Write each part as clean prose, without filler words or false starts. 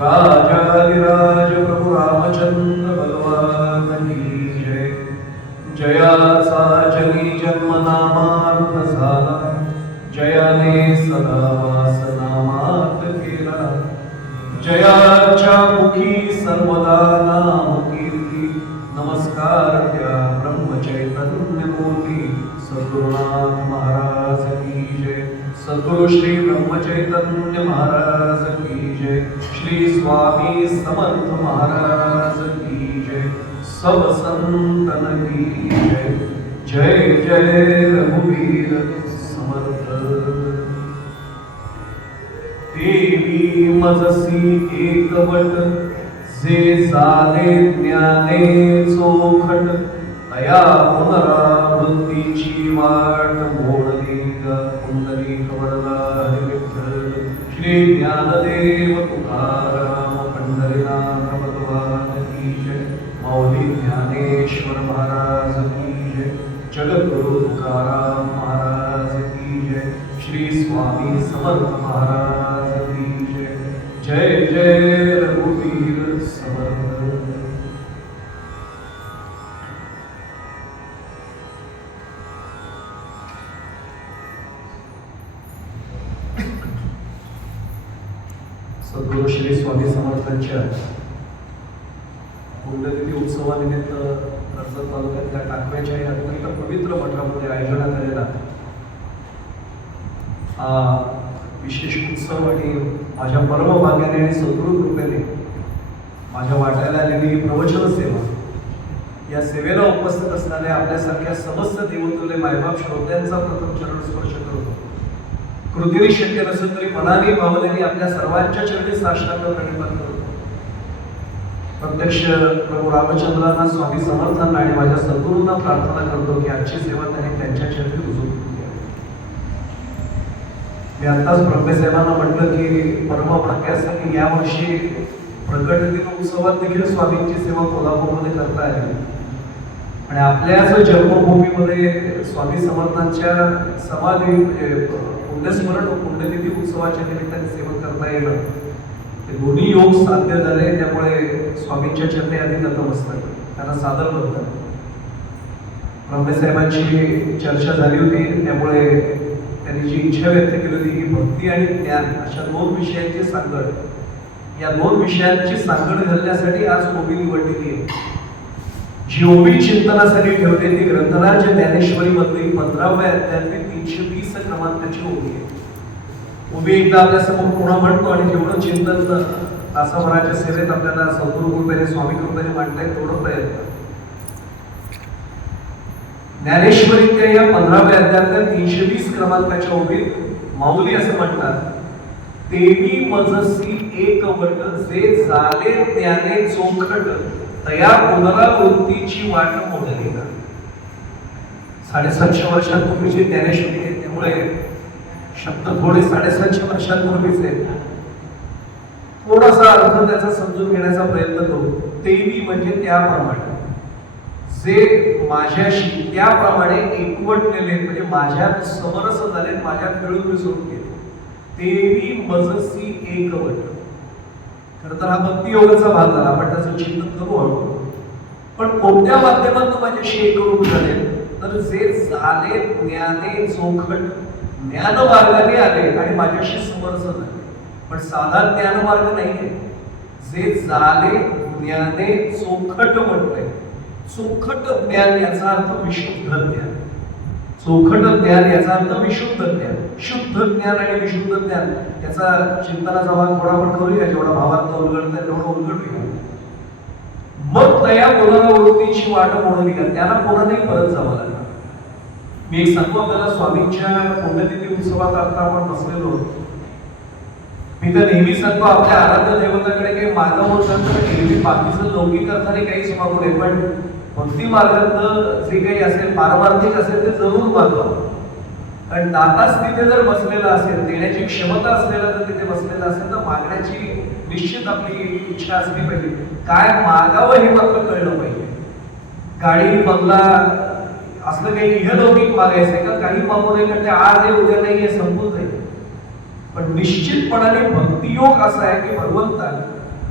राजाधिराज प्रभु रामचंद्र भगवान की जय। जयाचा जनी जन्म नामार्थ झाला, जयाने सदा वास नामात केला। जयाच्या मुखी सर्वदा नाम कीर्ती, नमस्कार त्या ब्रह्मचैतन्य मूर्ती सद्गुरुनाथ महाराज की जय। सद्गुरु श्री ब्रह्मचैतन्य महाराज की जय। श्री स्वामी समर्थ महाराज की जय। सब संतन की जय। जय जय रघुवीर समर्थ। देवी मजसी एकवट, जे झाले ज्ञाने चोखट, तया पुनरावृत्तीची वाट मोडली पुंडलिक वरदा हरी विठ्ठल। श्री ज्ञानदेव तुकाराम पंढरीनाथ भगवान की जय। माऊली ज्ञानेश्वर महाराज की जय। जगद्गुरु तुकाराम महाराज की जय। श्री स्वामी समर्थ महाराज की जय। जय जय रघुवीर समर्थ। सद्गुरु श्री स्वामी समर्थांच्या पुण्यतिथी उत्सवानिमित्त कर्जत तालुक्यातल्या टाकव्याच्या या अत्यंत पवित्र मठामध्ये आयोजनात आलेला हा विशेष उत्सव आणि माझ्या परमभाग्याने आणि सद्गुरु कृपेने माझ्या वाट्याला आलेली प्रवचन सेवा, या सेवेला उपस्थित असणाऱ्या आपल्यासारख्या समस्त देवतुल्य मायबाप श्रोत्यांचा प्रथम चरण स्पर्श करतो। कृतीने शक्य नसेल तरी मनाने भावनेने आपल्या सर्वांच्या चरणी साष्टांग प्रणिपात करतो। प्रत्यक्ष प्रभू रामचंद्रांना, स्वामी समर्थांना आणि माझ्या सद्गुरूंना प्रार्थना करतो की आजची सेवा त्यांनी त्यांच्या चरणी रुजू द्यावी। मी आताच ब्रह्मेसाहेबांना म्हटलं की परमभाग्यासाठी यावर्षी प्रकट दिन उत्सवात देखील स्वामींची सेवा कोल्हापूरमध्ये करता आली आणि आपल्याच जन्मभूमीमध्ये स्वामी समर्थांच्या समाधी पुण्यस्मरण व पुण्यतिथी उत्सवाच्या निमित्ताने सेवा करता येणं, हे दोन्ही योग साध्य झाले। त्यामुळे स्वामींच्या चरणी आधी नतमस्तक त्यांना सादर करतात। ब्रह्मेसाहेबांची चर्चा झाली होती, त्यामुळे त्यांनी जी इच्छा व्यक्त केली होती की भक्ती आणि ज्ञान अशा दोन विषयांची सांगड, या दोन विषयांची सांगड घालण्यासाठी आज ओबी निवडलेली आहे। जी ओबी चिंतनासाठी ठेवते ती ग्रंथराज ज्ञानेश्वरी मधली 15व्या अध्यायातील 320 क्रमांकाची ओबी आहे। ओबी एकदा आपल्या समोर पुन्हा म्हणतो आणि जेवढं चिंतन तासाभराच्या सेवेत आपल्याला सद्गुरु कृपेने, स्वामी कृपेने मांडता येईल तेवढं प्रयत्न। ज्ञानेश्वरीच्या या 15व्या अध्यायातील 320 क्रमांकाच्या ओबीत माऊली असं म्हणतात, देवी मजसी एकवट, जे झाले ज्ञाने चोखट, तया पुनरावृत्तीची वाट मोडली का। 750 वर्षांपूर्वीची ज्ञानेश्वरी आहे, त्यामुळे शब्द थोडे 750 वर्षांपूर्वीचे, थोडासा अर्थ त्याचा समजून घेण्याचा प्रयत्न करू। देवी म्हणजे त्याप्रमाणे, जे माझ्याशी त्याप्रमाणे एकवटलेले, म्हणजे माझ्यात समरस झाले, माझ्यात मिळून मिसळून गेले। देवी मजसी एकवट, खरं तर हा भक्ती योगाचा भाग झाला, आपण त्याचं चिंतन करू हळू। पण कोणत्या माध्यमातून माझ्याशी एकरूप झाले, तर जे झाले ज्ञाने चोखट, ज्ञान मार्गाने आले आणि माझ्याशी समरस झाले। पण साधा ज्ञान मार्ग नाहीये, जे झाले ज्ञाने चोखट म्हटलंय। चोखट ज्ञान याचा अर्थ विशुद्ध ज्ञान, चोखट ज्ञान याचा अर्थ विशुद्ध ज्ञान। शुद्ध ज्ञान आणि विशुद्ध ज्ञान याचा चिंतनाचा भाग थोडा आपण करूया, जेवढा भावात उलगडता तेवढं उलगडूया। मग तया पुनरावृत्तीची वाट मोडली का, त्याला पुन्हा नाही परत जावं लागणार। मी एक सांगतो आपल्याला, स्वामींच्या पुण्यतिथी उत्सवात आता आपण बसलेलो, मी तर नेहमी सांगतो आपल्या आराध्य देवताकडे काही मानव होतं तर नेहमी बाकीचं लौकिक अर्थाने काहीच मागू नये, पण भक्ती मार्गात जे काही असेल, पारमार्थिक असेल ते जरूर मागावं। कारण दाताच तिथे जर बसलेला असेल, देण्याची क्षमता असलेला जर तिथे बसलेला असेल, तर मागण्याची निश्चित आपली इच्छा असली पाहिजे। काय मागावं हे मात्र कळलं पाहिजे। गाडी, बंगला असलं काही इहलौकिक मागायचंय का, काही मागू नये, कारण ते आज आहे उद्या नाहीये, संपून जाईल। पण निश्चितपणाने भक्तियोग असा आहे की भगवंता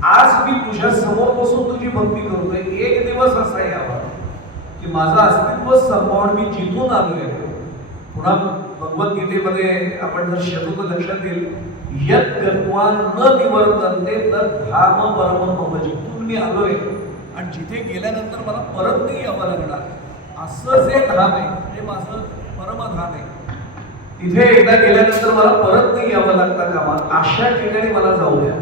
आज मी तुझ्या समोर बसून तुझी भक्ती करतोय, एक दिवस असा यावा की माझं अस्तित्व संपवून मी जिथून आलोय. पुन्हा भगवद्गीतेमध्ये आपण जर शब्द लक्षात येईल, यत गत्वा न निवर्तन्ते तत् धाम परमं मम, जिथून मी आलोय आणि जिथे गेल्यानंतर मला परत नाही यावं लागणार, असं जे धाम आहे ते माझं परमधाम आहे. तिथे एकदा गेल्यानंतर मला परत नाही यावं लागता कामा, अशा ठिकाणी मला जाऊ द्या.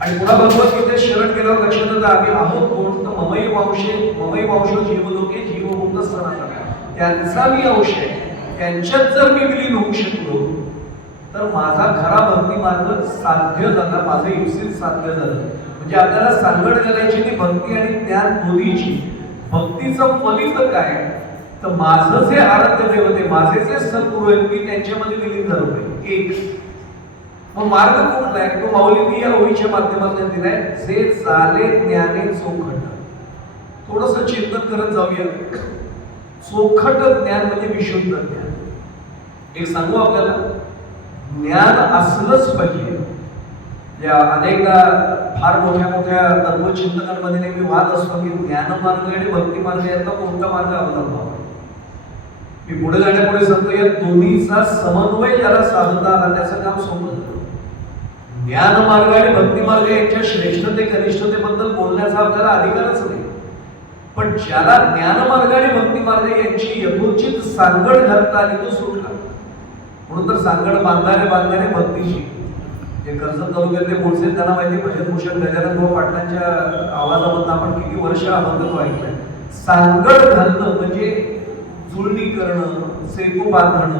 आणि पुन्हा भगवद्गीतेत शरण गेल्यावर लक्षात येतं, आम्ही आहोत कोण तर ममई वांशो जीवलोके जीवमुक्त सनातन, त्यांचा मी अंश आहे. त्यांच्यात जर मी विलीन होऊ शकलो तर माझा खरा भक्ती मार्ग साध्य झाला, माझं इप्सित साध्य झालं. म्हणजे आपल्याला सांगड घालायची ती भक्ती आणि ज्ञान दोन्हीची. भक्तीचं फलित काय तर माझं जे आराध्य देवते आहे, माझे जे सद्गुरू आहेत, मी त्यांच्यामध्ये विलीन झालो पाहिजे. एक मग मार्ग कुठला आहे तो माऊलींनी या ओळीच्या माध्यमातून दिलाय, जे चाले ज्ञाने चोखट. थोडंसं चिंतन करत जाऊया. चोखट ज्ञान म्हणजे विशुद्ध ज्ञान. एक सांगू आपल्याला, ज्ञान असलंच पाहिजे. या अनेकदा फार मोठ्या तत्वचिंतकांमध्ये नेहमी वाद असतो की ज्ञानमार्ग आणि भक्ती मार्ग यातला कोणता मार्ग अवलंबावा. मी पुढे जाण्यापुढे सांगतो, या दोन्हीचा समन्वय ज्याला साधता आला त्याचं काम सोपं. ज्ञान मार्ग आणि भक्ती मार्ग यांच्या श्रेष्ठते कनिष्ठतेबद्दल बोलण्याचा आपल्याला अधिकारच नाही. पण ज्याला ज्ञान मार्ग आणि भक्ती मार्ग यांची यथोचित सांगड घालता आली तो सुटला. म्हणून तर सांगड बांधणारे भक्तीची. जे कर्जत तालुक्यातले मूळचे त्यांना माहिती, भजनभूषण गजानन भाऊ पाटलांच्या आवाजामधून आपण किती वर्ष अभंग ऐकलंय. सांगड घालणं म्हणजे जुळणी करणं, सेतू बांधणं.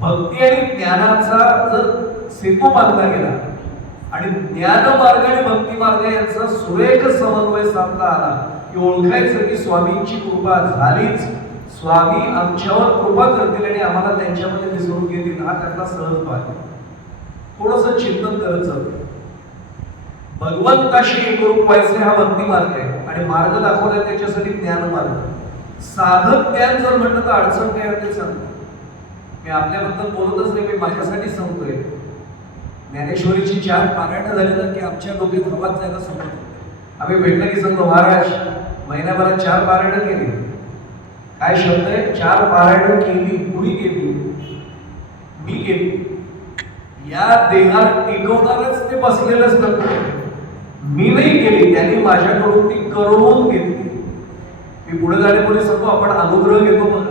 भक्ती आणि ज्ञानाचा जर सेतू बांधला गेला आणि ज्ञान मार्ग आणि भक्ती मार्ग यांचा सुरेख समन्वय साधता आला की ओळखायचं की स्वामींची कृपा झालीच. स्वामी आमच्यावर कृपा करतील आणि आम्हाला त्यांच्यामध्ये मिसळून घेतील, हा त्यांना सहज भाग. थोडंसं चिंतन करत जातो. भगवंताशी एकरूप व्हायचे हा भक्ती मार्ग आहे आणि मार्ग दाखवला त्याच्यासाठी ज्ञान मार्ग. साधक ज्ञान जर म्हटलं तर अडचण काय होते सांगतो. मी आपल्याबद्दल बोलतच नाही, मी माझ्यासाठी सांगतोय. ज्ञानेश्वरीची 4 पारायण झाली ना की आमच्या डोक्यात हवाच जायला समजतो. आम्ही भेटलं की सांगतो, महाराज महिन्याभरात 4 पारायण केली. काय शब्द आहे? 4 पारायण केली. कुणी केली? मी केली. या देहाला टिकवणारच ते बसलेलंच नव्हतं. मी नाही केली, त्यांनी माझ्याकडून ती करून घेतली. मी पुढे जाण्यापूर्वी सांगतो, आपण अनुग्रह घेतो बघा.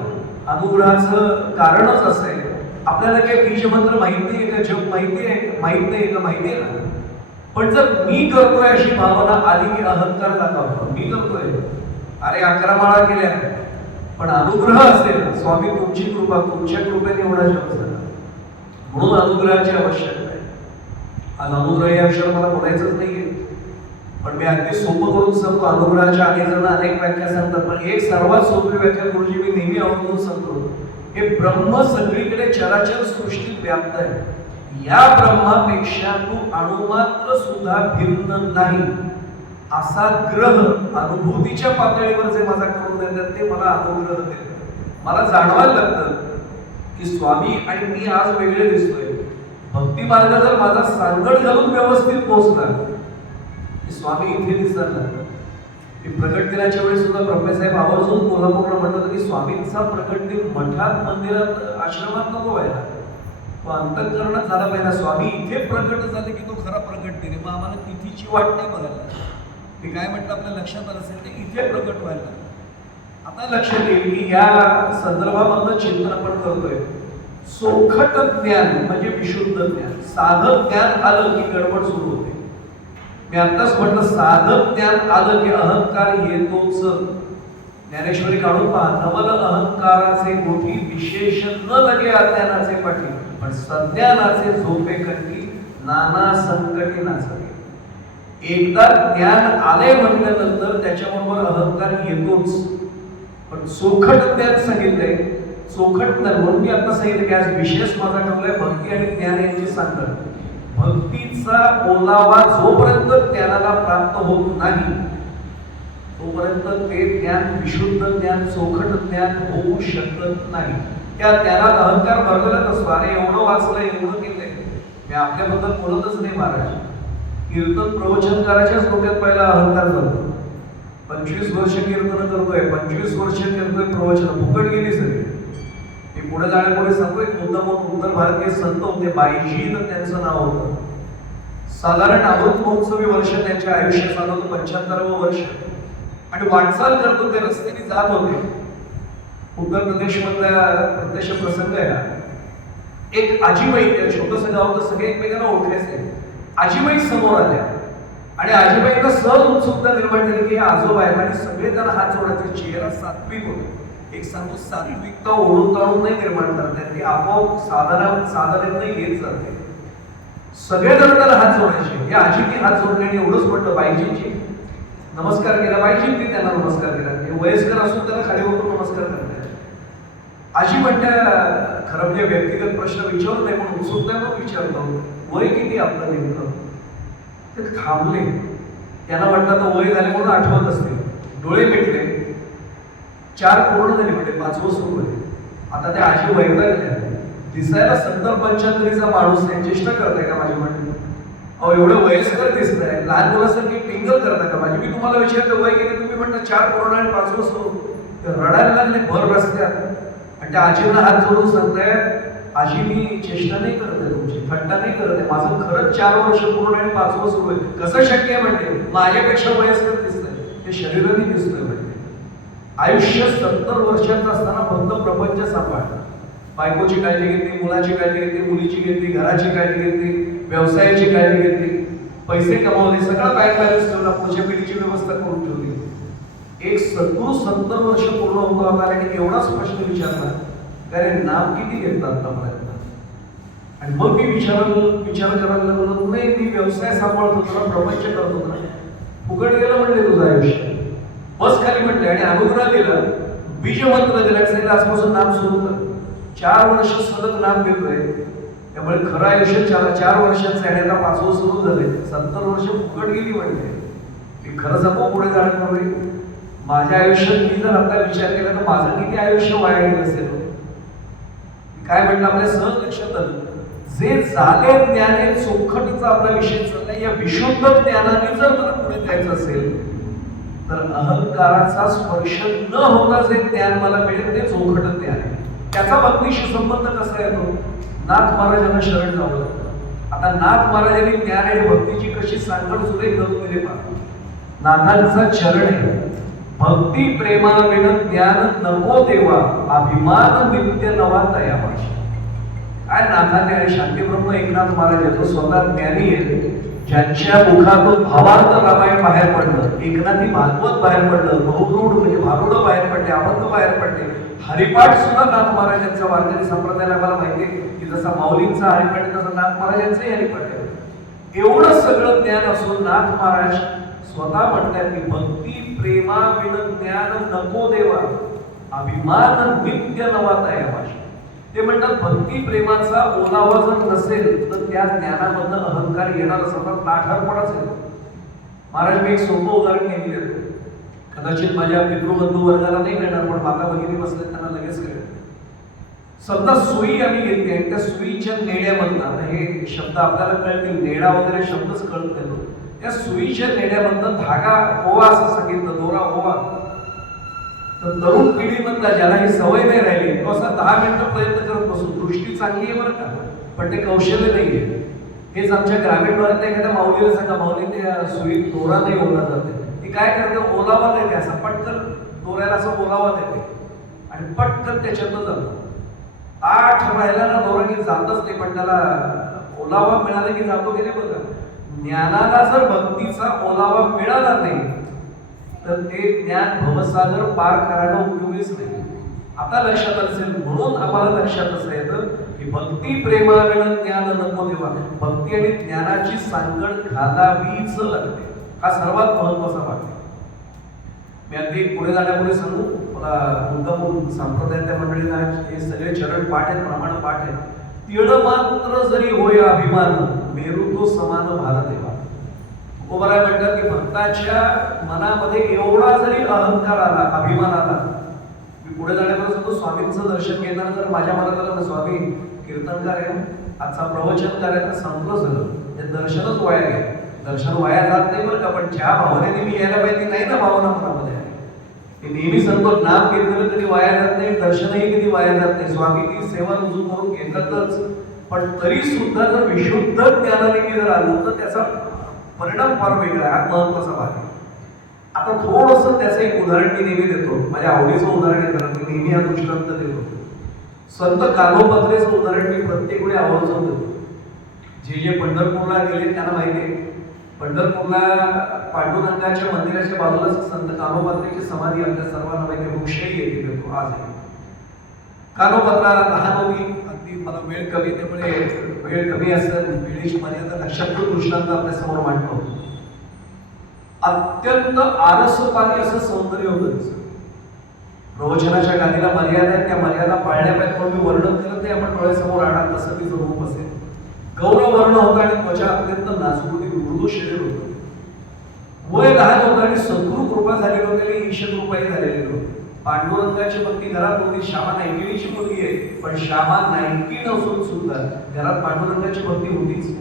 अनुग्रहाचं कारणच असं आहे, आपल्याला काही बीज मंत्र माहित नाही का, जप माहिती आहे, माहित नाही का, माहिती आहे ना. पण जर मी करतोय अशी भावना आली की अहंकार दाखवतो. मी करतोय, अरे 11 माळा केल्या. पण अनुग्रह असेल, स्वामी तुमची कृपा, तुमच्या कृपेने एवढा जप झाला. म्हणून अनुग्रहाची आवश्यकता आहे. आज अनुग्रह या विषयावर मला बोलायचंच नाहीये, पण मी अगदी सोपं करून सांगतो. अनुग्रहाच्या अनेक जण अनेक व्याख्या सांगतात, पण एक सर्वात सोपी व्याख्या गुरुजी मी नेहमी आवडून सांगतो. हे ब्रह्म सगळीकडे चराचर सृष्टीत व्याप्त आहे. या ब्रह्मापेक्षा तू अणुमात्र सुद्धा भिन्न नाही. असा ग्रह अनुभूतीच्या पातळीवर जे माझा करून देतात ते मला अनुग्रह देतात. मला जाणवायला लागतं की स्वामी आणि मी आज वेगळे दिसतोय. भक्ती मार्ग जर माझा सांगड घालून व्यवस्थित पोहोचला की स्वामी इथे दिसतात. मी प्रकट दिनाच्या वेळी सुद्धा ब्रह्मेसाहेब आवर्जून कोल्हापूरला म्हणत होतं की स्वामींचा प्रकट दिन मठात, मंदिरात, आश्रमात नको व्हायला, तो अंतःकरणात झाला पाहिजे. स्वामी इथे प्रकट झाले की तो खरा प्रकट दिन. मग आम्हाला तिथीची वाट नाही बघायला. मी काय म्हटलं आपल्या लक्षात आलं असेल ते इथे प्रकट व्हायला. आता लक्षात येईल की या संदर्भामधलं चिंतन आपण करतोय. सोखट ज्ञान म्हणजे विशुद्ध ज्ञान. साधक ज्ञान आलं की गडबड सुरू होते. मी आत्ताच म्हटलं, साधक ज्ञान आलं की अहंकार येतोच. ज्ञानेश्वरी काढून पहा, नवल अहंकाराचे मोठी विशेष न लगे अज्ञानाचे पाठी, पण सज्ञानाचे झोपे कंठी नाना संकटी नाचते. एकदा ज्ञान आले म्हटल्यानंतर त्याच्याबरोबर अहंकार येतोच. पण चोखट ज्ञान सांगितलंय. चोखट ज्ञान म्हणून मी आता सांगितलं की आज विशेष माझा ठेवलाय भक्ती आणि ज्ञान यांची सांगड. भक्तीचा ओलावा जोपर्यंत ज्ञानाला प्राप्त होत नाही तोपर्यंत ते ज्ञान विशुद्ध ज्ञान, चोखट ज्ञान होऊ शकत नाही. त्या ज्ञानात अहंकार भरलेलाच असतो. अरे एवढं वाचलंय, एवढं केलंय. मी आपल्याबद्दल बोलतच नाही महाराज. कीर्तन प्रवचनकाराच्याच डोक्यात पहिला अहंकार जातो. 25 वर्ष कीर्तन करतोय, 25 वर्ष करतोय प्रवचन, फुकट गेली सगळी. मी पुढे जाण्यापुढे सांगतोय, मुद्दाम उत्तर भारतीय संत होते, बाईजी त्यांचं नाव होतं. साधारण अमृत महोत्सवी वर्ष त्यांच्या आयुष्यात झालं होतं, 75वं वर्ष. आणि वाटचाल करतो ते रस्त्याने जात होते. उत्तर प्रदेश मधला प्रत्यक्ष प्रसंग आहे ना. एक आजीबाई, त्या छोटंसं गाव होतं, सगळे एकमेकांना ओळखायचे. आजीबाई समोर आल्या आणि आजीबाईंना सहज उत्सुकता निर्माण झाली की हे आजोबा आहेत आणि सगळे त्यांना हात जोडायचे. चेहरा सात्विक होते. एक सांगतो, सात्विकता ओढून ताणून नाही निर्माण करतात, ती आपोआप साधारण येत जाते. सगळेजण त्याला हात जोडायचे. हे आजींनी हात जोडल्याने एवढंच म्हटलं, बाईजींची नमस्कार केला. बाईजींनी त्यांना नमस्कार केला. हे वयस्कर असून त्याला खाली होतो नमस्कार करतात. आजी म्हणत्या, खरं म्हणजे व्यक्तिगत प्रश्न विचारत नाही पण उत्सुकता म्हणून विचारतो, वय किती आपलं नेमकं? ते थांबले. त्यांना वाटलं तर वय झाले म्हणून आठवत असते. डोळे मिटले. 4 पूर्ण झाली म्हणजे 5वं सुरू आहे. आता त्या आजी वैतागल्या. दिसायला 70-75चा माणूस आहे, चेष्टा करताय का माझी? म्हणते अहो एवढं वयस्कर दिसतंय, लहान मुलासारखी टिंगल करता का माझी? मी तुम्हाला विचारतो वय किती, तुम्ही म्हणता 4 पूर्ण आणि 5वं सुरू. रडायला लागले भर रस्त्यात. आणि त्या आजींना हात जोडून सांगताय, आजी मी चेष्टा नाही करत आहे तुमची, थट्टा नाही करत आहे, माझं खरंच 4 वर्ष पूर्ण आणि 5वं सुरू आहे. कसं शक्य आहे म्हणते? माझ्यापेक्षा वयस्कर दिसतंय, ते शरीराने दिसतोय म्हणते. आयुष्य 70 वर्षाचं असताना फक्त प्रपंच सांभाळतात. बायकोची काळजी घेतली, मुलाची काळजी घेतली, मुलीची घेतली, घराची काळजी घेतली, व्यवसायाची काळजी घेतली, पैसे कमावले, सगळं बँक बॅलन्स ठेवला, पुढच्या पिढीची व्यवस्था करून ठेवली. एक 70 वर्ष पूर्ण होतो आणि एवढा स्पष्ट विचारला, कारण नाम किती घेतलं आतापर्यंत? आणि मग मी विचार करायला लागलो, नाही मी व्यवसाय सांभाळत होतो ना, प्रपंच करत होतो ना, फुकट गेलं म्हणले तुझं आयुष्य. बस खाली म्हटले आणि अनुग्रह दिला, बीज मंत्र दिला, सांगितलं आजपासून नाम सुरू कर. 4 वर्ष सतत नाम घेतोय. त्यामुळे खरं आयुष्य 4 वर्षाचं आहे, आता 5वं सुरू झालंय. 70 वर्ष फुकट गेली म्हणते. मी खरं सांगू, पुढे जाण्यापूर्वी माझ्या आयुष्यात मी जर आता विचार केला तर माझं किती आयुष्य वाया गेलं असेल. काय म्हटलं, आपल्या सहज लक्षात आलं, जे झाले ज्ञाने चोखटीचा आपला विषय चाललाय. या विशुद्ध ज्ञानाने जर मला पुढे जायचं असेल तर अहंकाराचा स्पर्श न होता जे ज्ञान मला मिळेल ते चोखट ज्ञान आहे. त्याचा भक्तीशी संबंध कसा येतो? नाथ महाराजांना शरण जावं लागतं. आता नाथ महाराजांनी ज्ञान आणि भक्तीची कशी सांगड सुरेख करून दिली पहा. नाथांचा चरण आहे, भक्ती प्रेमा विण ज्ञान नको देवा, अभिमान नित्य नवा तयावाशी. काय नाथाने आणि शांतीब्रह्म एकनाथ महाराज येतो, स्वतः ज्ञानी आहे. ज्यांच्या मुखातून भावार्थ रामायण बाहेर पडलं, एकनाथी भागवत बाहेर पडलं, बहुरूढ म्हणजे भारुड बाहेर पडले, अभंग बाहेर पडले, हरिपाठ सुद्धा नाथ महाराजांचा वारकरी संप्रदायाला मला माहिती आहे की जसा माऊलींचा हरिपाठ आहे तसा नाथ महाराजांचाही हरिपाठ आहे. एवढं सगळं ज्ञान असून नाथ महाराज स्वतः म्हणतात की भक्ती प्रेमा विण ज्ञान नको देवा, अभिमान नित्य नवा तयावाशी. ते म्हणतात भक्ती प्रेमाचा ओलावा जर नसेल तर त्या ज्ञानामधनं अहंकार येणार असं ताठारपणाच येतो. महाराज मी एक सोपं उदाहरण नेहमी देतो. कदाचित माझ्या पितृबंधू वर्गाला नाही कळणार पण माता भगिनी बसले त्यांना लगेच कळेल. समजा सुई आम्ही घेतली आणि त्या सुईच्या नेड्यामधनं, आता हे शब्द आपल्याला कळतील, नेडा वगैरे शब्दच कळत नाही. त्या सुईच्या नेड्यामधनं धागा ओवा असं सांगितलं, दोरा ओवा. तर तरुण पिढीमधला ज्याला ही सवय नाही राहिली तो असा 10 मिनिटं प्रयत्न करत बसू. दृष्टी चांगली आहे बरं का, पण ते कौशल्य नाहीये. हेच आमच्या ग्रामीण भागात एखाद्या माऊलीला सांगा, माऊली त्या सुईत दोरा नाही ओला जाते. ती काय करते, ओलावा देते, असा पटकन दोऱ्याला असं ओलावा देते आणि पटकन त्याच्यातनं जातो. आठ राहिला ना दोरा की जातच नाही, पण त्याला ओलावा मिळाला की जातो की नाही बघा. ज्ञानाला जर भक्तीचा ओलावा मिळाला नाही तर ते ज्ञान भवसागर पार करायला उपयोगीच नाही. आता लक्षात असेल, म्हणून आम्हाला लक्षात असं येतं की भक्ती प्रेमाविण ज्ञान नको देवा. भक्ती आणि ज्ञानाची सांगड घालावीच लागते. हा सर्वात महत्वाचा भाग आहे. मी अगदी पुढे जाण्यापूर्वी सांगू, मला मुद्दामून संप्रदायातल्या मंडळींना हे सगळे चरण पाठ आहेत, प्रमाण पाठ आहेत. तिळ मात्र जरी होय अभिमान, मेरू तो समान भारदेवा. तुकोबाराय म्हणतात की भक्ताच्या मनामध्ये एवढा जरी अहंकार आला, अभिमान आला. मी पुढे जाण्यापूर्वी सांगतो, स्वामींचं दर्शन घेताना जर माझ्या मनात आलं ना स्वामी कीर्तनकार आहे, आजचा प्रवचनकार आहे, तर संपलं झालं, ते दर्शनच वाया गेलं. दर्शन वाया जात नाही बरं का, पण ज्या भावनेने मी यायला पाहिजे नाही ना भावना मनामध्ये आहे. मी नेहमी सांगतो नाम घेतलेलं कधी वाया जात नाही, दर्शनही कधी वाया जात नाही. स्वामींनी सेवा रुजू करून घेतातच, पण तरी सुद्धा जर विशुद्ध ज्ञानाने मी जर आलो तर त्याचा परिणाम फार वेगळा आहे. हा महत्वाचा भाग आहे. आता थोडंसं त्याचं एक उदाहरण मी नेहमी देतो, माझ्या आवडीचं उदाहरण आहे, कारण मी नेहमी हा दृष्टांत देतो. संत कान्होपात्रेचं उदाहरण मी प्रत्येक वेळी आवर्जून देतो. जे पंढरपूरला गेले त्यांना माहिती आहे, पंढरपूरला पांडुरंगाच्या मंदिराच्या बाजूलाच संत कान्होपात्रेची समाधी आपल्या सर्वांना माहिती, वृक्षही येते देतो आज. कान्होपात्रा लहान होती, अगदी मला वेळ कमी, त्यामुळे वेळ कमी असेल, वेळेची मर्यादा लक्षात ठेवून दृष्टांत आपल्या समोर मांडतो. अत्यंत आरसपाणी असं सौंदर्य होतं तिचं. प्रवचनाच्या गादीला मर्यादा आहे, त्या मर्यादा पाळण्यापासून म्हणून मी वर्णन करत नाही, आपण डोळ्यासमोर आणा तसं तिचं रूप असेल. गौरव वर्ण होता आणि त्वचा अत्यंत नाजूक होती, मृदू शरीर होतं. वय लहान होतं आणि सद्गुरु कृपा झालेली होती आणि ईश्वर कृपाही झालेली होती. पांडुरंगाची भक्ती घरात होती. श्यामा नायकिणीची मुलगी आहे, पण श्यामा नायकी नसून सुद्धा घरात पांडुरंगाची भक्ती होतीच.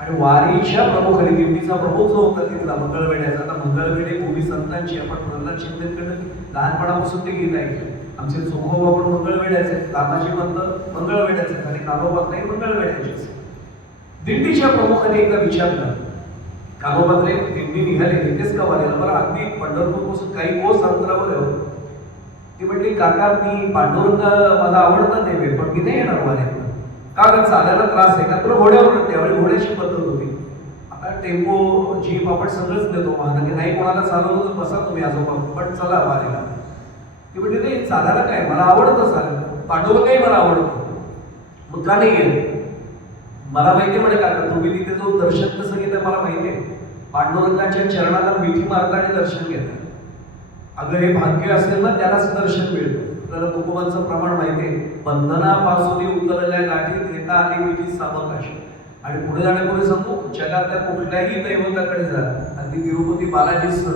आणि वारीच्या प्रमुखाने दिंडीचा प्रमुख जो होता तिथला मंगळवेढ्याचा, आता मंगळवेढे भूमी संतांची, आपण प्रल्हाद शिंदेकडे लहानपणापासून ते गीत ऐकले. आमचे चोखोबा पण मंगळवेढ्याचे, तानाजी पंत मंगळवेढ्याचे आणि कान्होपात्रे मंगळवेढ्याचे. दिंडीच्या प्रमुखाने एकदा विचारलं, कान्होपात्रे दिंडी निघाले येतेच का वारीला? बरं अगदी पंढरपूरपासून काही कोस अंतरावर आहे. ती म्हटली, काका मी पांडुरंग माझा आवडता देव आहे, पण मी नाही येणार वारीला. का ग, चालायला त्रास आहे का? तुला घोड्यावर, त्यावेळी घोड्याची पद्धत होती. आता टेम्पो जीप आपण सगळंच देतो वाहन, की नाही कोणाला चालवलं तर बसा तुम्ही आजोबा, पण चला वारीला. ती म्हणजे नाही चालायला काय, मला आवडतं चालायला, पांडुरंगही मला आवडतो, मग का नाही गेलं? मला माहिती म्हणे काका, तुम्ही तिथे जाऊन दर्शन कसं घेतं मला माहिती आहे. पांडुरंगाच्या चरणाला मिठी मारता आणि दर्शन घेतात. अगं हे भाग्य असेल ना त्यालाच दर्शन मिळतं. आपल्याला तुकोबांचं प्रमाण माहिती आहे, बंधनापासून उतरलेल्या गाठीत घेता आली मिठी सामकाशी. आणि पुढे जाण्यापुढे सांगू, जगातल्या कुठल्याही दैवताकडे जा, अगदी तिरुपती बालाजीसह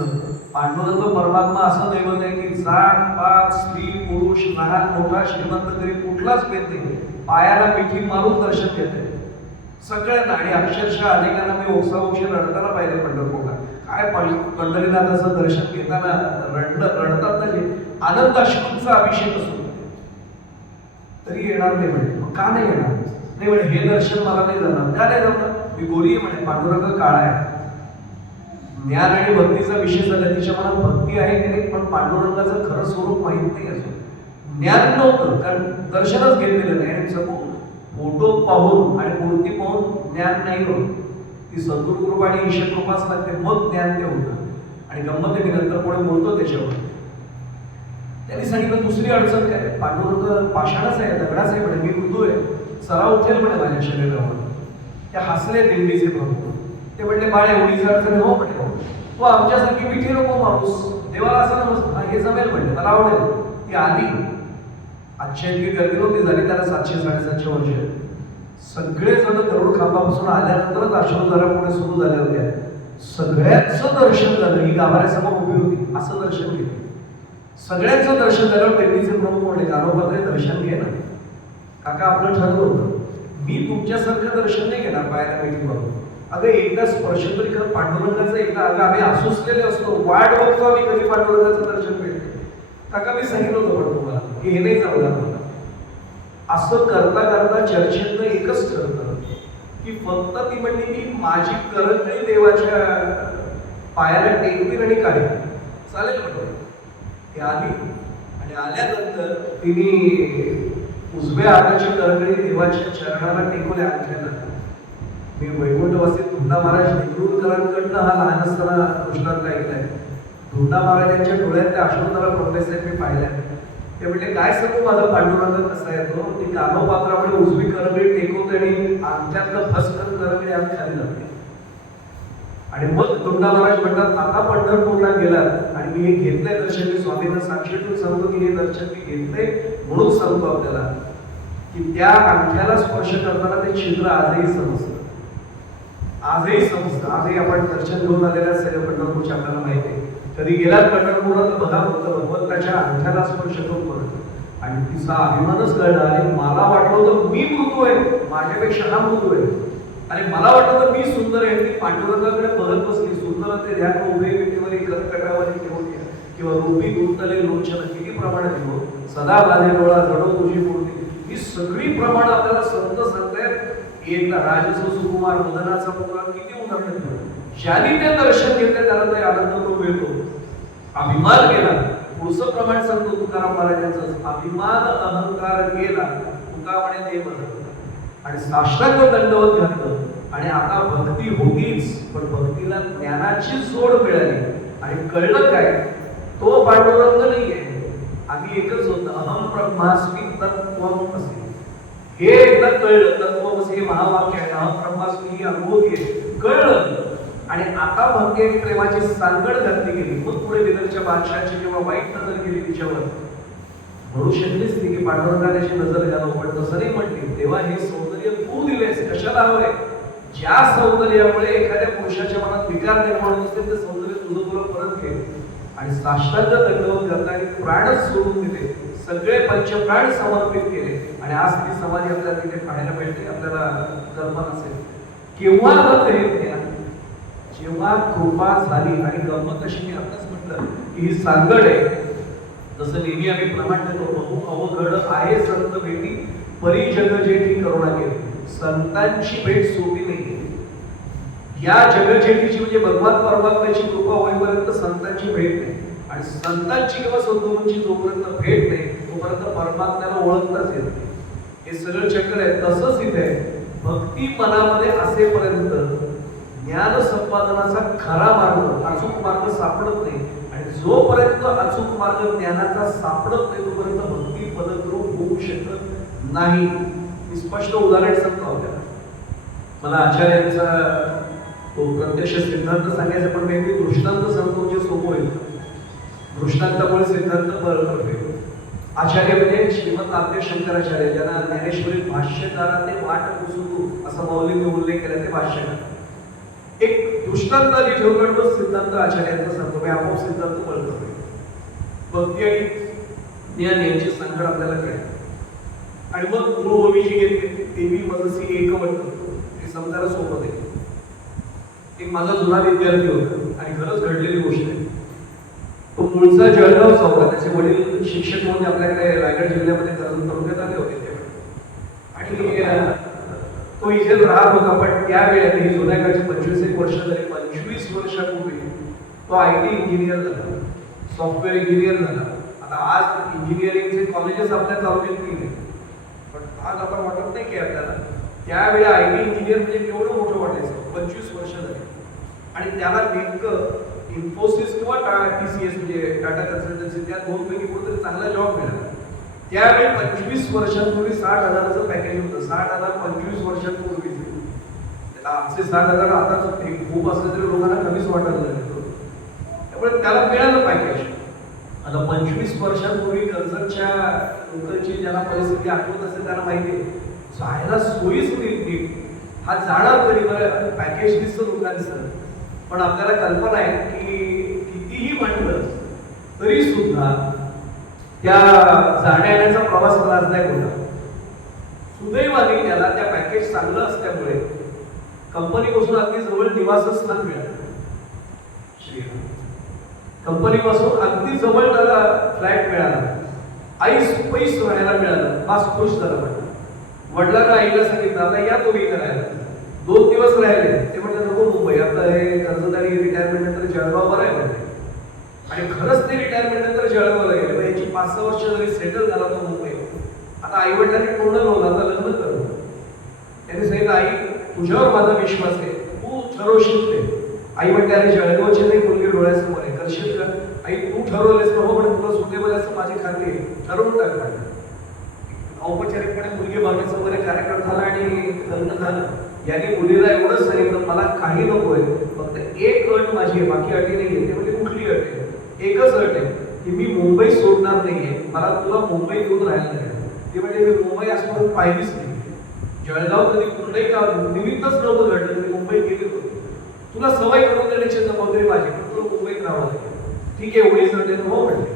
पांडुरंग परमात्मा असं दैवत आहे की जात पात स्त्री पुरुष लहान मोठा श्रीमंत तरी कुठलाच भेद नाही, पायाला मिठी मारून दर्शन घेते सगळ्यांना. आणि अक्षरशः अनेकांना मी ओक्साओक्षी रडताना पाहिले पंढरपूरला. काय पंढरीनाथाचं दर्शन घेताना रडतात ना, जे आनंद अश्रूंचा अभिषेक असतो, तरी येणार नाही म्हणे. मग का नाही येणार? नाही म्हणे हे दर्शन मला नाही जाणार. का नाही जाणार? मी गोरी आहे म्हणे, पांडुरंग काळा आहे. ज्ञान आणि भक्तीचा विषय झाला, तिच्या मनात भक्ती आहे की नाही, पण पांडुरंगाचं खरं स्वरूप माहित नाही अजून. ज्ञान नव्हतं, कारण दर्शनच घेतलेलं नाही. आणि सगळं फोटो पाहून आणि मूर्ती पाहून ज्ञान नाही होत. ती सद्गुरु कृपा आणि ईश्वर कृपाच लागते, मग ज्ञान ते होतं. आणि गंमत मी नंतर पुढे बोलतो त्याच्यावर. त्यांनी सांगितलं दुसरी अडचण काय, पांडुरंग पाषाणच आहे, दगडाच आहे म्हणे, मी मृदू आहे, सराव उठेल म्हणे माझ्या शरीरावर. त्या हसले दिंडीचे प्रभू. ते म्हणले, बाळ एवढीच अडचण हो म्हणे, तो आमच्यासारखी मिठी नको माणूस, देवाला असं नमस्कार हे जमेल म्हणले, मला आवडेल. ती आली, आजच्या इतकी गर्दी नव्हती झाली, त्याला 700-750 वर्ष. सगळे जण गरुड खांबापासून आल्यानंतरच आश्रमधारा पुढे सुरू झाल्या होत्या. सगळ्यांचं दर्शन झालं, ही गाभाऱ्यासमोर उभी होती, असं दर्शन घेतलं. सगळ्यांचं दर्शन झाल्यावर पेरणीचे प्रमुख म्हणले, कान्होपात्रे दर्शन घे ना. काका आपलं ठरलं होतं, मी तुमच्यासारखं दर्शन नाही घेणार पायाला मिठी मारून. अगं एकदा स्पर्श तरी कर पांडुरंगाचं, एकदा अगं आम्ही आसुसलेले असतो, वाट बघतो आम्ही कधी पांडुरंगाचं दर्शन मिळते. काका मी सांगितलं होतं पण तुम्हाला की हे नाही जमणार मला. असं करता करता चर्चेत एकच ठरतं की फक्त ती म्हणली मी माझी करंगळी देवाच्या पायाला टेकवीन आणि काढेल, चालेल म्हटलं. ती आली आणि आल्यानंतर तिने उजव्या हाताची करंगळी देवाच्या चरणाला टेकवल्या अंगठ्याला. मी वैकुंठवासी धुंडा महाराज नेकृळकरांकडनं हा लहान असताना दृष्टांत ऐकलाय. धुंडा महाराजांच्या डोळ्यातल्या अश्रुधारा प्रोफेसर मी पाहिल्या. ते म्हणले काय सांगू माझा पांडुरंग कसा येतो, ती कान्होपात्रामुळे उजवी करंगळी टेकवते आणि अंगठ्यातलं भस्कर करंगळी आत खाली जाते. आणि मग धुंडा महाराज म्हणतात, आता पंढरपूरला गेलात आणि मी हे घेतलंय दर्शन, मी स्वामींना साक्षी ठेवून सांगतो की हे दर्शन मी घेतलंय, म्हणून सांगतो आपल्याला की त्या अंगठ्याला स्पर्श करताना ते छिद्र आजही समजतं, आजही समजतं. आजही आपण दर्शन घेऊन आलेल्या सगळ्या पंढरपूरच्या आपल्याला माहिती आहे. कधी गेलात पंढरपूरला तर बघा फक्त भगवंताच्या अंगठ्याला स्पर्श करून करत आणि तिचा अभिमानच कळला. आणि मला वाटलं होतं मी मृदू आहे, माझ्यापेक्षा हा मृदू आहे. आणि मला वाटतं मी सुंदर आहे, ती पांडुरंगाकडे बघत बसली. सुंदर ते ध्यान उभे विटेवरी कर्कटावरी ठेवून किंवा रूपी गुंतले लोचन किती प्रमाण ठेवू सदा माझे डोळा जडो तुझी मूर्ती. ही सगळी प्रमाण आपल्याला संत सांगतायत. एक राजस सुकुमार मदनाचा मुलगा किती उदाहरण दिलं. ज्याने ते दर्शन घेतले त्याला ते आनंद तो मिळतो. अभिमान गेला. पुढचं प्रमाण सांगतो तुकाराम महाराजांचं, अभिमान अहंकार गेला तुका म्हणे देव आणि साष्टांग दंडवत घातलं. आणि आता भक्ती होतीच, पण भक्तीला ज्ञानाची जोड मिळाली आणि कळलं काय, तो पांडुरंग नाहीये, आम्ही एकच होतं. अहम ब्रह्मास्मी तत्त्वमसि. हे एकदा कळलं. तत्त्वमसि हे महावाक्य आहे. अहम ब्रह्मास्मी ही अनुभूती आहे, कळलं. आणि आता भक्ती आणि प्रेमाची सांगड घातली गेली. मग पुढे विदर्भच्या बादशाहाची जेव्हा वाईट नजर गेली तिच्यावर, म्हणू शकलीच ती की पांडुरंगाने अशी नजर घालव, पण तसं नाही म्हटली. तेव्हा हे सौंदर्य तू दिलेस, कशाला हवंय? ज्या सौंदर्यामुळे एखाद्या पुरुषाच्या मनात विकार निर्माण होत असेल ते सौंदर्य तुझं तुला परत घे. आणि साष्टांग दंडवत घातला आणि प्राणच सोडून दिले, सगळे पंचप्राण समर्पित केले. आणि आज ती समाधी आपल्याला तिथे पाहायला मिळते. आपल्याला कल्पना असेल केव्हा रथ हे जेव्हा कृपा झाली. आणि गंमत अशी मी आताच म्हटलं की ही सांगड आहे. जसं नेहमी आम्ही प्रमाण देतो, बहु अवघड आहे संत भेटी परी जग जेठी करुणा केली. संतांची भेट सोपी नाही. या जगजेठीची म्हणजे भगवान परमात्म्याची कृपा होईपर्यंत संतांची भेट नाही. आणि संतांची किंवा सद्गुरूंची जोपर्यंत भेट नाही तोपर्यंत परमात्म्याला ओळखताच येत नाही. हे सगळं चक्र आहे. तसंच इथे भक्ती मनामध्ये असेपर्यंत ज्ञान संपादनाचा खरा मार्ग, अचूक मार्ग सापडत नाही. आणि जोपर्यंत अचूक मार्ग ज्ञानाचा सापडत नाही तोपर्यंत भक्ती पदद्रूप होऊ शकत नाही. मी स्पष्ट उदाहरण सांगतो आपल्याला. मला आचार्यांचा तो प्रत्यक्ष सिद्धांत सांगायचा, पण मी दृष्टांत सांगतो म्हणजे सोपं होईल. दृष्टांतामुळे सिद्धांत बरोबर होईल. आचार्य म्हणजे श्रीमंत आद्य शंकराचार्य, ज्यांना ज्ञानेश्वरी भाष्यकाराने वाट पुसू असा मौलिक उल्लेख केला, ते भाष्यकार. एक दृष्टांत आधी ठेवून सिद्धांत आचार्यांचा सांगतो. मी आपोआप सिद्धांत बळकतो. भक्ती आणि ज्ञान यांची संकट आपल्याला कळेल. आणि मग गुरुभूमीची घेतली, देवी मनसी एक म्हणतो, हे समजायला सोपं आहे. एक माझा जुना विद्यार्थी होता आणि खरंच घडलेली गोष्ट आहे. तो मूळचा जळगावचा होता. त्याचे वडील शिक्षक म्हणून आपल्याकडे रायगड जिल्ह्यामध्ये तालुक्यात आले होते तेव्हा. आणि तो इथे राहत होता. पण त्यावेळेला ही जुन्या काळची 25 वर्ष झाली. 25 वर्षापूर्वी तो IT इंजिनियर झाला, सॉफ्टवेअर इंजिनियर झाला. आता आज इंजिनिअरिंगचे कॉलेजेस आपल्या तालुक्यात नाही, पण आज आपण वाटत नाही की आपल्याला त्यावेळी IT इंजिनियर म्हणजे केवढं मोठं वाटायचं. 25 वर्ष झाली. आणि त्याला नेमकं इन्फोसिस किंवा TCS म्हणजे टाटा कन्सल्टन्सी, त्या दोनपैकी कुठेतरी चांगला जॉब मिळाला. त्यावेळी 25 वर्षांपूर्वी 60,000चं पॅकेज होतं. 60,000 25 वर्षांपूर्वी. आमचे 60,000 आता खूप असलं तरी लोकांना कमीच वाटायला लागलं. त्यामुळे त्याला मिळालं पॅकेज. आता 25 वर्षांपूर्वी कर्जतच्या लोकांची ज्यांना परिस्थिती आठवत असेल त्यांना माहिती आहे, जायला सोयीच होती. हा जाणार तरी बरं, पॅकेज दिसतं लोकांचं. पण आपल्याला कल्पना आहे की कितीही म्हटलं तरी सुद्धा त्या जाण्या येण्याचा प्रवास त्रासदायक होता. सुदैवाने त्याला त्या पॅकेज चांगलं असल्यामुळे कंपनीपासून अगदी जवळ निवासस्थान मिळालं. कंपनीपासून अगदी जवळ त्याला फ्लॅट मिळाला. आईस पैस राहायला मिळालं. बस खुश झाला. वडिलांना आईला सांगितलं आता या तुम्ही करायला. 2 दिवस राहिले. ते म्हटलं नको मुंबई, आता हे कर्जत आणि रिटायरमेंट नंतर जळगाव बरं आहे म्हणजे. आणि खरंच ते रिटायरमेंट नंतर जळगावला गेले. याची 5-6 वर्ष जरी सेटल झाला तो मुंबईत. आता आई वडिलांनी पूर्ण लावलं, आता लग्न करू. त्यांनी सांगितलं आई तुझ्यावर माझा विश्वास आहे, तू ठरवशील ते. आई म्हणते अरे जळगावची नाही मुलगी डोळ्यासमोर आहे, करशील का? आई तू ठरवलेस ना, हो म्हणे तुला सुटेबल असं माझी खात्री आहे, ठरवून टाक म्हणे. औपचारिकपणे मुलगी बघायचं वगैरे कार्यक्रम झाला आणि लग्न झालं. यांनी मुलीला एवढंच सांगितलं मला काही नकोय, फक्त एक अट माझी आहे, बाकी अटी नाहीये. ते म्हणजे कुठली अट आहे? एकच अट आहे की मी मुंबई सोडणार नाहीये, मला तुला मुंबई घेऊन राहायला नाही. ते म्हणजे मी मुंबई आजपर्यंत पाहिलीच नाही. जळगाव कधी कुठलंही का निमित्तच नव्हतं घडलं तरी मुंबईत गेली होती. तुला सवय करून देण्याची जबाबदारी माझी, पण तुला मुंबईत राहावं लागेल. ठीक आहे एवढीच अट आहे. हो म्हणते,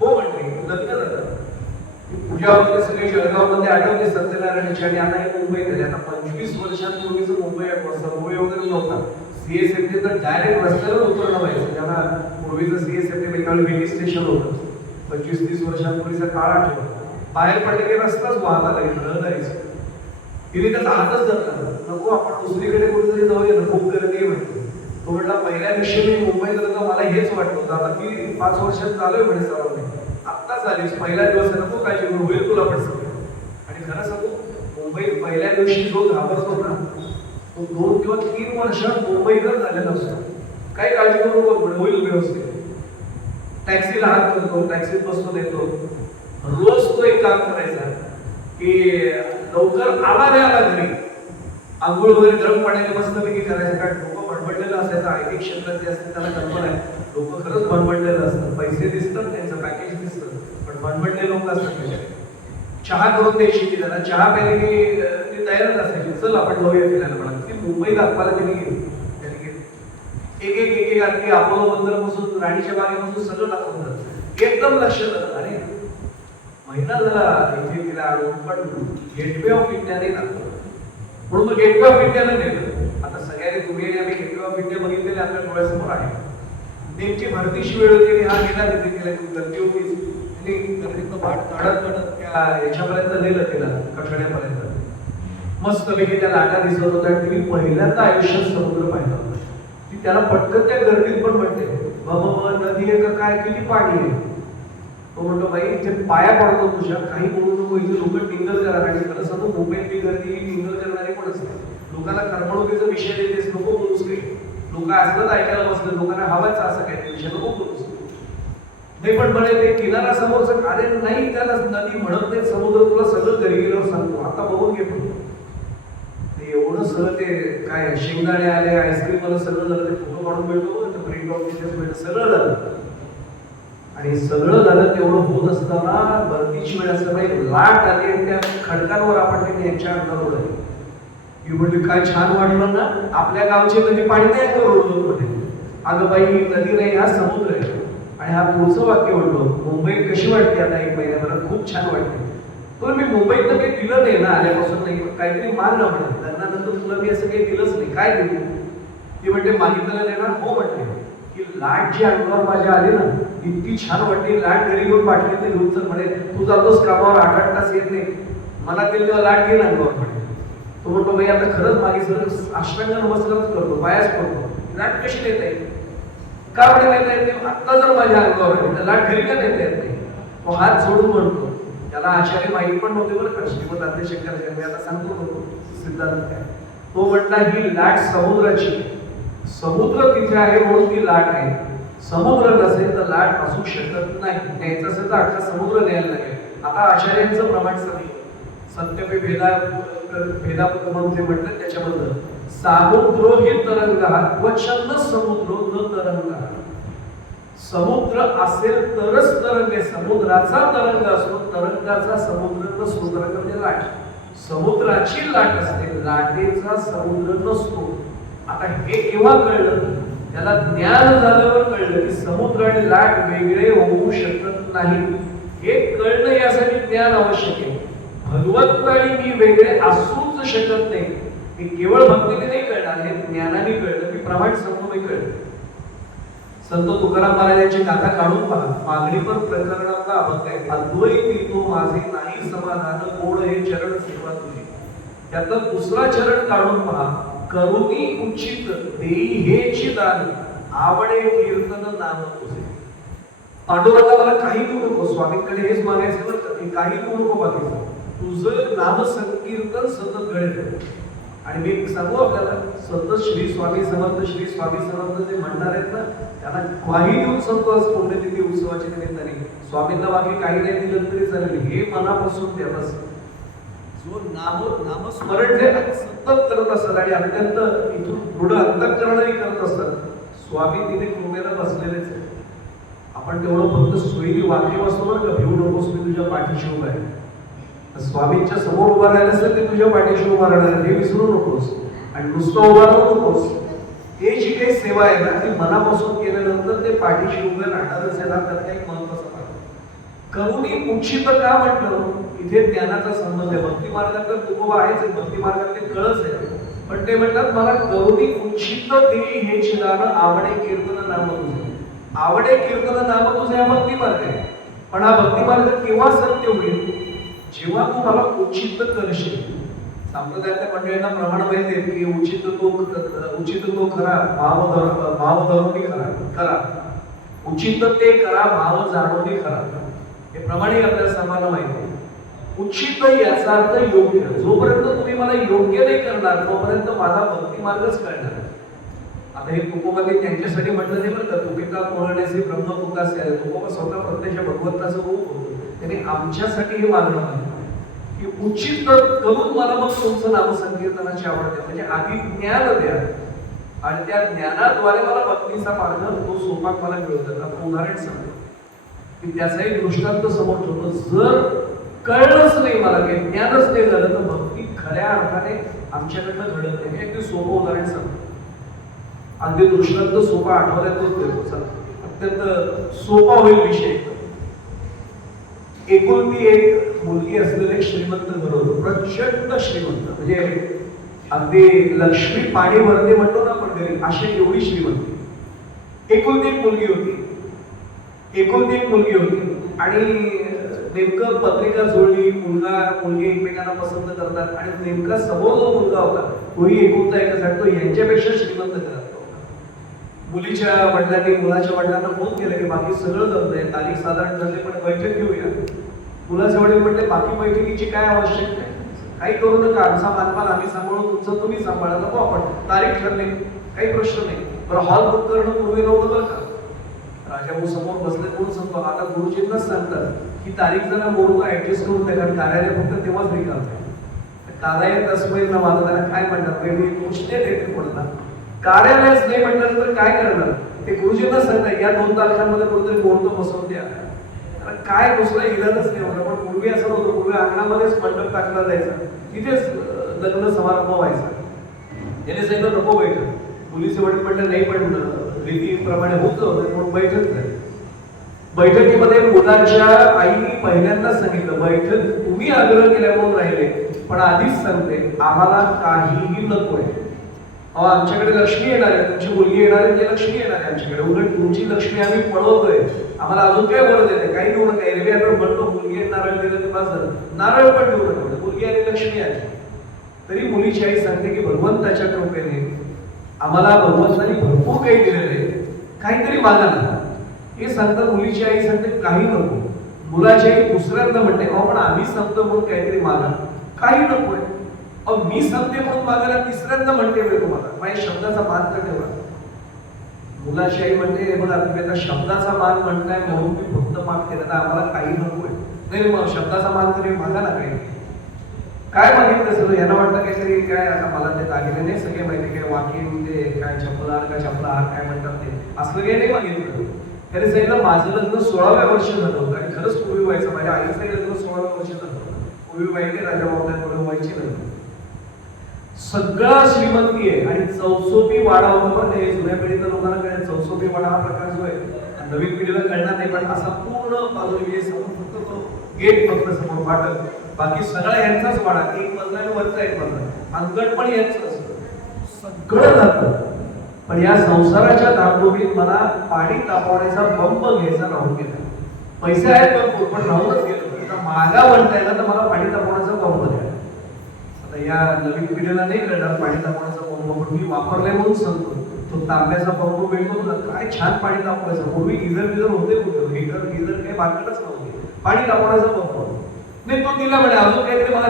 हो म्हणते. लग्न झालं. पूजा वगैरे सगळे जळगावमध्ये आठवते सत्यनारायणाची, आणि आता हे मुंबईत आले. आता 25 वर्षांपूर्वीचं मुंबई सबवे वगैरे नव्हता. सीएसएफटी तर डायरेक्ट रस्त्यावर उतरणं व्हायचं. त्यांना पूर्वीचं सीएसएफटी एकावेळी वेली स्टेशन होतं. 25-30 वर्षांपूर्वीचा काळ आठवतो. बाहेर पडले की रस्ताच वाहता लागेल रहदारीच. तिने त्याचा हातच धरला, नको आपण दुसरीकडे कुठेतरी जाऊया ना, खूप गर्दी आहे म्हणतो. तो म्हटला पहिल्या दिवशी मी मुंबईत होतो मला हेच वाटत होतं, आता मी 5 वर्षात चालूय म्हणे सराव. आत्ताच आलीस, पहिल्या दिवस नको काळजी करू, होईल तुला पण सगळं. आणि खरं सांगू, मुंबईत पहिल्या दिवशी जो घाबरतो ना तो 2 किंवा 3 वर्षात मुंबईतच झालेला असतो. काही काळजी करू नको म्हणे, होईल व्यवस्थित. टॅक्सीला हात करतो, टॅक्सीत बसतो, येतो. रोज तो एक काम करायचा की लवकर आला नाही आला घरी, आंघोळ वगैरे गरम पाण्याने मस्तपैकी करायचं. कारण लोक भणभणलेलं असायचं. आयटी क्षेत्रात जे असते त्याला कल्पना आहे, लोक खरंच भणभणलेलं असतात. पैसे दिसतात, त्यांचं पॅकेज दिसतं, पण भणभणले लोक असतात त्याच्यात. चहा करून द्यायची की त्याला, चहा प्यायला की ती तयारच असायची, चल आपण जाऊया फिरायला. म्हणा ती मुंबईत आपल्याला त्यांनी गेली. एक एक एक एक अगदी अपोलो बंदरापासून राणीच्या बागेपासून सगळं दाखवतात. एकदम लक्ष झालं, अरे महिना झाला इथे तिला आणून, पण गेटवे ऑफ इंडियाने दाखवलं. म्हणून तो गेटवे ऑफ इंडियाला नेलं. आता सगळ्यांनी तुम्ही आणि आम्ही गेटवे ऑफ इंडिया बघितलेले आपल्या डोळ्यासमोर आहे. नेमकी भरतीची वेळ होती आणि हा गेला तिथे, गेला गर्दी होतीच. त्यांनी गर्दीतनं बाट काढत काढत त्या याच्यापर्यंत नेलं तिला, कठड्यापर्यंत. मस्तपैकी त्या लाटा दिसत होत्या. आणि तिने पहिल्यांदा आयुष्यात समुद्र पाहिला होता. ती त्याला पटकन त्या गर्दीत पण म्हणते, बाबा नदी आहे का काय, किती पाणी आहे. तो म्हणतो, बाई इथे पाया पडतो तुझ्या, काही बोलू नको, इथे लोक टिंगल करा. आणि खरं सांगतो मुंबईतली गर्दी ही टिंगल करणारी पण असते. लोकांना करमणुकीचा विषय देतेस, नको बोलूस काही. लोक असलंच ऐकायला बसले, लोकांना हवायचं असं काही विषय, नको बोलूस. नाही पण म्हणे ते किनारा समोरचं, अरे नाही त्याला नदी म्हणत नाही, समुद्र तुला सगळं घरी गेल्यावर सांगतो, आता बघून घे. पण एवढं सगळं ते काय शेंगदाणे आले, आईस्क्रीम मला सगळं झालं, ते फोटो काढून मिळतो, प्रिंट ऑफ मिळतं, सगळं झालं. आणि सगळं झालं तेवढं होत असताना भरतीची वेळ असल्यामुळे लाट आली आणि त्या खडकांवर आपण त्यांनी यांच्या अंगावर आली. मी म्हटली काय छान वाटलं ना, आपल्या गावची नदी पाणी नाही करून म्हणे. अगं बाई नदी नाही, हा समुद्र आहे. आणि हा पुढचं वाक्य म्हणतो, मुंबई कशी वाटते आता 1 महिन्याभरात, खूप छान वाटते. पण मी मुंबईत तर काही दिलं नाही ना आल्यापासून, नाही काहीतरी मान ना म्हणे, लग्नानंतर तुला मी असं काही दिलंच नाही, काय दिलं. ती म्हणते मागितलं देणार. हो म्हटले की लाट जी अंगावर माझ्या आली ना इतकी छान वाटली, लाट घरी घेऊन पाठली ते घेऊन चल म्हणे, तू जातोस कामावर 8-8 तास येत नाही, मला दिली तेव्हा लाट घेईन अंगावर म्हणे. तो म्हणतो बाई आता खरंच मागे सर अष्टांग नमस्कारच करतो, पायाच पडतो, लाट कशी नेता येईल, का म्हणे नेता येत नाही. आत्ता जर माझ्या अंगावर आली तर लाट घरी का नेता येत नाही. तो हात सोडून म्हणतो, त्याला आचार्य माहीत पण नव्हते बरं का, श्रीमंत आद्यशंकराचार्य, मी आता सांगतो नको सिद्धांत काय. तो म्हटला ही लाट समुद्राची, समुद्र तिथे आहे म्हणून ती लाट आहे. समुद्र नसेल तर लाट असू शकत नाही. न्यायचं असेल तर अख्खा समुद्र न्यायला लागेल. आता आचार्यांचं प्रमाण सत्यपे भेदापक्रम जे म्हटलं त्याच्याबद्दल, सामुद्रो ही तरंग वचन समुद्रो न तरंग. समुद्र असेल तरच तरंग आहे, समुद्राचा तरंग असतो, तरंगाचा समुद्र नसतो. तरंग म्हणजे लाट, समुद्राची लाट असते, लाटेचा समुद्र नसतो. आता हे केव्हा कळलं, त्याला ज्ञान झाल्यावर कळलं की समुद्र आणि लाट वेगळे होऊ शकत नाही. हे कळणं यासाठी ज्ञान आवश्यक आहे. भगवंत आणि मी वेगळे असूच शकत नाही. हे केवळ भक्तीने नाही कळणार, हे ज्ञानाने कळलं की प्रमाण समन्वय कळलं. संत तुकाराम महाराजांची गाथा काढून पहा. मागणीपर प्रकरणाचा अभंग आहे. अद्वैती तो माझे नाही समाधान, कोण हे चरण सेवा तुझी. त्यातला दुसरा चरण काढून पहा. करुणी उचित देई हेची दान, आवडे कीर्तन नाम तुझे. पांडुरंगा मला काही देऊ नको, स्वामींकडे हेच मागायचं बरं का, काही देऊ नको बाकीचं, तुझं नाम संकीर्तन सतत घडेल. आणि मी सांगू आपल्याला, संत श्री स्वामी समर्थ, श्री स्वामी समर्थ जे म्हणणार आहेत ना, त्यांना काही देऊन संतोष पुण्यतिथी उत्सवाच्या निमित्ताने स्वामींना बाकी काही नाही दिलं तरी चालेल, हे मनापासून द्यावंच. जो नामस्मरण जे सतत करत असतात आणि अत्यंत इथून पुढे अंतःकरणाने करत असतात, स्वामी तिथे कृपेला बसलेलेच आहे. आपण तेवढं फक्त सोयीने वाक्य वाचतो बरं का, भिवू नकोस मी तुझ्या पाठीशी उभा आहे. स्वामींच्या समोर उभा राहिलं असेल ते तुझ्या पाठीशी उभा राहणार, हे विसरू नकोस. आणि नुसतं उभा राहू नकोस. हे जी काही सेवा आहे ना ती मनापासून केल्यानंतर ते पाठीशी उभे राहणारच आहे ना, त्यात काही महत्वाचं पाहिजे. करुणी उचित का म्हटलं, इथे ज्ञानाचा संबंध आहे. भक्ती मार्गात तर तुकोबा आहेच, भक्ती मार्गातले कळस आहे, पण ते म्हणतात मला करुणी उचित देई हे चिदान आवडे कीर्तन नाम तुझे. आवडे कीर्तन नाम तुझे हा भक्ती मार्ग आहे. पण हा भक्ती मार्ग केव्हा सत्य होईल, जेव्हा तू मला उचित करशील. संप्रदायातल्या मंडळींना प्रमाण माहिती आहे की उचित तो खरा, भाव धरून करा, उचित ते करा, भाव जाणून करा. हे प्रमाणे आपल्याला सर्वांना माहिती आहे. उचित याचा अर्थ योग्य. जोपर्यंत तुम्ही मला योग्य नाही करणार तोपर्यंत माझा भक्ती मार्गच कळणार. आता हे तुकोबाने त्यांच्यासाठी म्हटलं नाही बरं का, तुपिका कोरण्याचे ब्रह्मपुतासे आहे. तुकोबा स्वतः प्रत्यक्ष भगवंताचं रूप होतं. त्यांनी आमच्यासाठी हे मागणं आहे की उचित करून मला मग तुमचं नामसंकीर्तनाची आवड द्या. म्हणजे आधी ज्ञान द्या आणि त्या ज्ञानाद्वारे मला भक्तीचा मार्ग तो सोपा मला मिळवतात. आता उदाहरण सांगतो की त्याचाही दृष्टांत समोर ठेवतो. जर कळलंच नाही मला, काही ज्ञानच नाही झालं, तर भक्ती खऱ्या अर्थाने आमच्याकडनं घडत नाही. अगदी सोपं उदाहरण सांगतो. अगदी दृष्टांत सोपा आठवड्यातच देतो, अत्यंत सोपा होईल विषय. एकुलती एक मुलगी असलेले एक श्रीमंत घर होतं, प्रचंड श्रीमंत. म्हणजे अगदी लक्ष्मी पाणी भरते म्हणतो ना आपण घरी, अशी एवढी श्रीमंती. एकुलती एक मुलगी होती आणि नेमकं पत्रिका जुळली, मुलगा मुलगी एकमेकांना पसंत करतात आणि नेमका समोर जो मुलगा होता तोही एकुलता एकच आहे. तो यांच्यापेक्षा श्रीमंत घरात होता. मुलीच्या वडिलांनी मुलाच्या वडिलांना फोन केला की बाकी सगळं जमतंय, तारीख साधारण ठरली, पण बैठक घेऊया. मुलाचे वडील म्हटले बाकी बैठकीची काय आवश्यकता आहे, काही करू नका, आमचा मानपान आम्ही सांभाळू, तुमचं तुम्ही सांभाळा, नको आपण तारीख ठरली, काही प्रश्न नाही. बरं हॉल बुक करणं पूर्वी नव्हतं बरं का. राजाभाऊ समोर बसले म्हणून सांगतो, आता गुरुजींनाच सांगतात की तारीख जरा मुहूर्त ऍडजस्ट करून द्या, कारण कार्यालय फक्त तेव्हाच रिकाम आहे. कार्यालय तस्मै न वाद, त्याला काय म्हणतात वेगळी गोष्टी देते कोणाला. कार्यालयच नाही म्हटलं तर काय करणार, ते गुरुजींना सांगतात या 2 तारखांमध्ये कुठेतरी मुहूर्त बसवून द्या. काय दुसरा इलाजच नाही होता. पण पूर्वी असं नव्हतं. पूर्वी अंगणामध्येच मंडप टाकला जायचा, तिथेच लग्न समारंभ व्हायचा. त्याने सांगितलं नको बैठक. मुलीचे वडील म्हटलं नाही, पण रीतीप्रमाणे होतं म्हणून बैठक झाली. बैठकीमध्ये मुलाच्या आईने पहिल्यांदाच सांगितलं, बैठक तुम्ही आग्रह केल्यामुळे राहिले, पण आधीच सांगते आम्हाला काहीही नकोय. आमच्याकडे लक्ष्मी येणार आहे, तुमची मुलगी येणार आहे, लक्ष्मी येणार आहे आमच्याकडे. उलट तुमची लक्ष्मी आम्ही पळवतोय, आम्हाला अजून काय बोलत येते, काही देऊ नका. एरवी आपण म्हणतो मुलगी नारळ दिलं तर बस, नारळ पण देऊ नका. मुलगी आणि लक्ष्मी आली. तरी मुलीची आई सांगते की भगवंताच्या कृपेने आम्हाला भगवंतानी भरपूर काही दिलेलं आहे, काहीतरी मागा ना. हे सांगता मुलीची आई सांगते काही नको. मुलाची आई दुसऱ्यांदा म्हणते पण आम्ही सांगतो म्हणून काहीतरी मागा, काही नकोय. मी सांगते म्हणून मागायला तिसऱ्यांदा म्हणते मी तुम्हाला, माझ्या शब्दाचा मान तर ठेवा. मुलाची आई म्हणते बघा तुम्ही आता शब्दाचा मान म्हणताय म्हणून मी फक्त मागते, आता आम्हाला काही नकोय. नाही मग शब्दाचा मान तरी मागा ना. काही काय मागितलं सगळं, यांना वाटतं काहीतरी काय, आता मला ते दागिने नाही सगळे माहिती, काय वाकिंग ते काय चपलार का चपलार काय म्हणतात ते, असलं काही नाही मागितलं. त्याने सांगितलं माझं लग्न 16व्या वर्षी झालं होतं आणि खरंच पूर्वी व्हायचं. माझ्या आईचंही लग्न 16व्या वर्षी झालं होतं. पूर्वी माहिती राजा बाबा व्हायची लग्न. सगळं श्रीमंती आहे आणि चौसोपी वाडा होता. पण ते जुन्या पिढीच्या लोकांना कळेल चौसोपी वाडा हा प्रकार जो आहे, नवीन पिढीला कळणार नाही. पण असा पूर्ण बाजूने समोर फक्त तो गेट फक्त समोर वाटत, बाकी सगळा यांचाच वाडा. एक मजला आणि वरचा एक मजला, अंगण पण यांचं सगळं जातं. पण या संसाराच्या धामधुमीत मला पाणी तापवण्याचा पंप घ्यायचा राहून गेला. पैसे आहेत भरपूर पण राहूनच गेलो. मागा म्हणताय ना तर मला पाणी तापवण्याचा पंप द्या. आता या नवीन पिढीला नाही कळणार पाणी तापवण्याचा पंप, पण मी वापरलाय म्हणून सांगतो. तो तांब्याचा पंप मिळतो ना, काय छान पाणी तापवायचं. पूर्वी गिझर होते कुठे, गिझर काही बाकीच नव्हते. पाणी तापवण्याचा पंप नाही, तो दिला म्हणे. अजून काहीतरी मला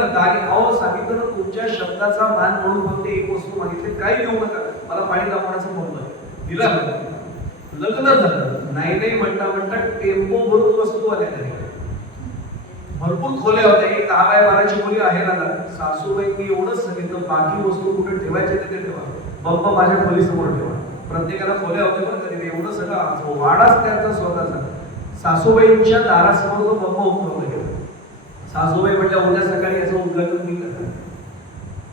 सांगितलं ना, तुमच्या शब्दाचा मान म्हणून फक्त एक वस्तू मागितली, काही देऊ नका, मला पाणी तापवण्याचा पंप दिला. लग्न झालं. नाही म्हणता म्हणता टेम्पो भरून वस्तू आल्या घरी. भरपूर खोल्या होत्या. एक 10 बाय 12ची खोली आहे ना. सासूबाईंनी एवढंच सांगितलं बाकी वस्तू कुठे ठेवायचे तिथे ठेवा, बंब माझ्या खोलीसमोर ठेवा. प्रत्येकाला खोल्या होत्या पण कधी एवढं सगळं वाडाच त्यांचा स्वतःचा. सासूबाईंच्या दारासमोर तो बंब उतरवला गेला. सासूबाई म्हटल्या उद्या सकाळी याचं उद्घाटन मी करणार.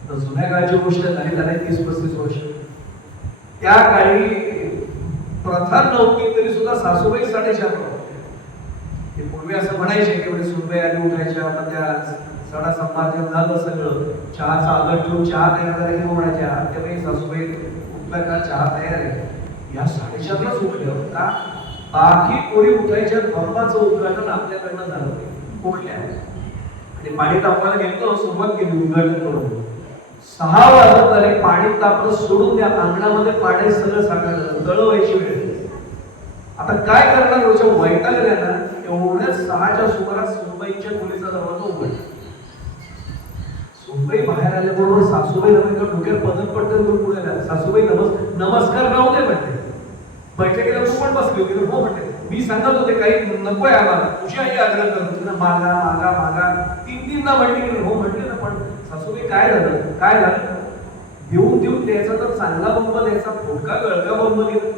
तर जुन्या काळची गोष्ट झाली 30-35 वर्ष. त्या काळी प्रथा नव्हती तरी सुद्धा सासूबाई 4:30 ते पूर्वी असं म्हणायचे की म्हणजे सुनबाई आधी उठायच्या, आता त्या सडा संपार्जन झालं सगळं, चहाचा आदर ठेवून चहा तयार झाला की म्हणायच्या आत्याबाई सासूबाई उठला का चहा तयार आहे. या 4:30लाच उठल्या का? बाकी कोणी उठायच्या धर्माचं उद्घाटन आपल्याकडनं झालं कुठल्या आणि पाणी तापवायला घेतलं, सुरुवात केली उद्घाटन करून. 6 वाजत आले, पाणी तापलं सोडून द्या, अंगणामध्ये पाणी सगळं साठवलं, दळवायची वेळ. आता काय करणार, रोजच्या वैतागल्या ना, एवढ्याच 6च्या सुमारास सुनबाईच्या खोलीचा दरवाजा उघडला. सुनबाई बाहेर आल्याबरोबर सासूबाई नव्हे डोक्यात पदर पडतं घेऊन पुढे आल्या. सासूबाई नमस्कार नव्हते म्हणते, बैठकीला तू पण बसली होती. हो म्हणते, मी सांगत होते काही नकोय आम्हाला, तुझी आई आग्रह करत होती ना, मागा मागा मागा 3-3दा म्हणते की हो म्हटले ना. पण सासूबाई काय झालं, काय झालं, देऊन देऊन द्यायचा तर चांगला बंब द्यायचा, फुटका गळका बंब दिला.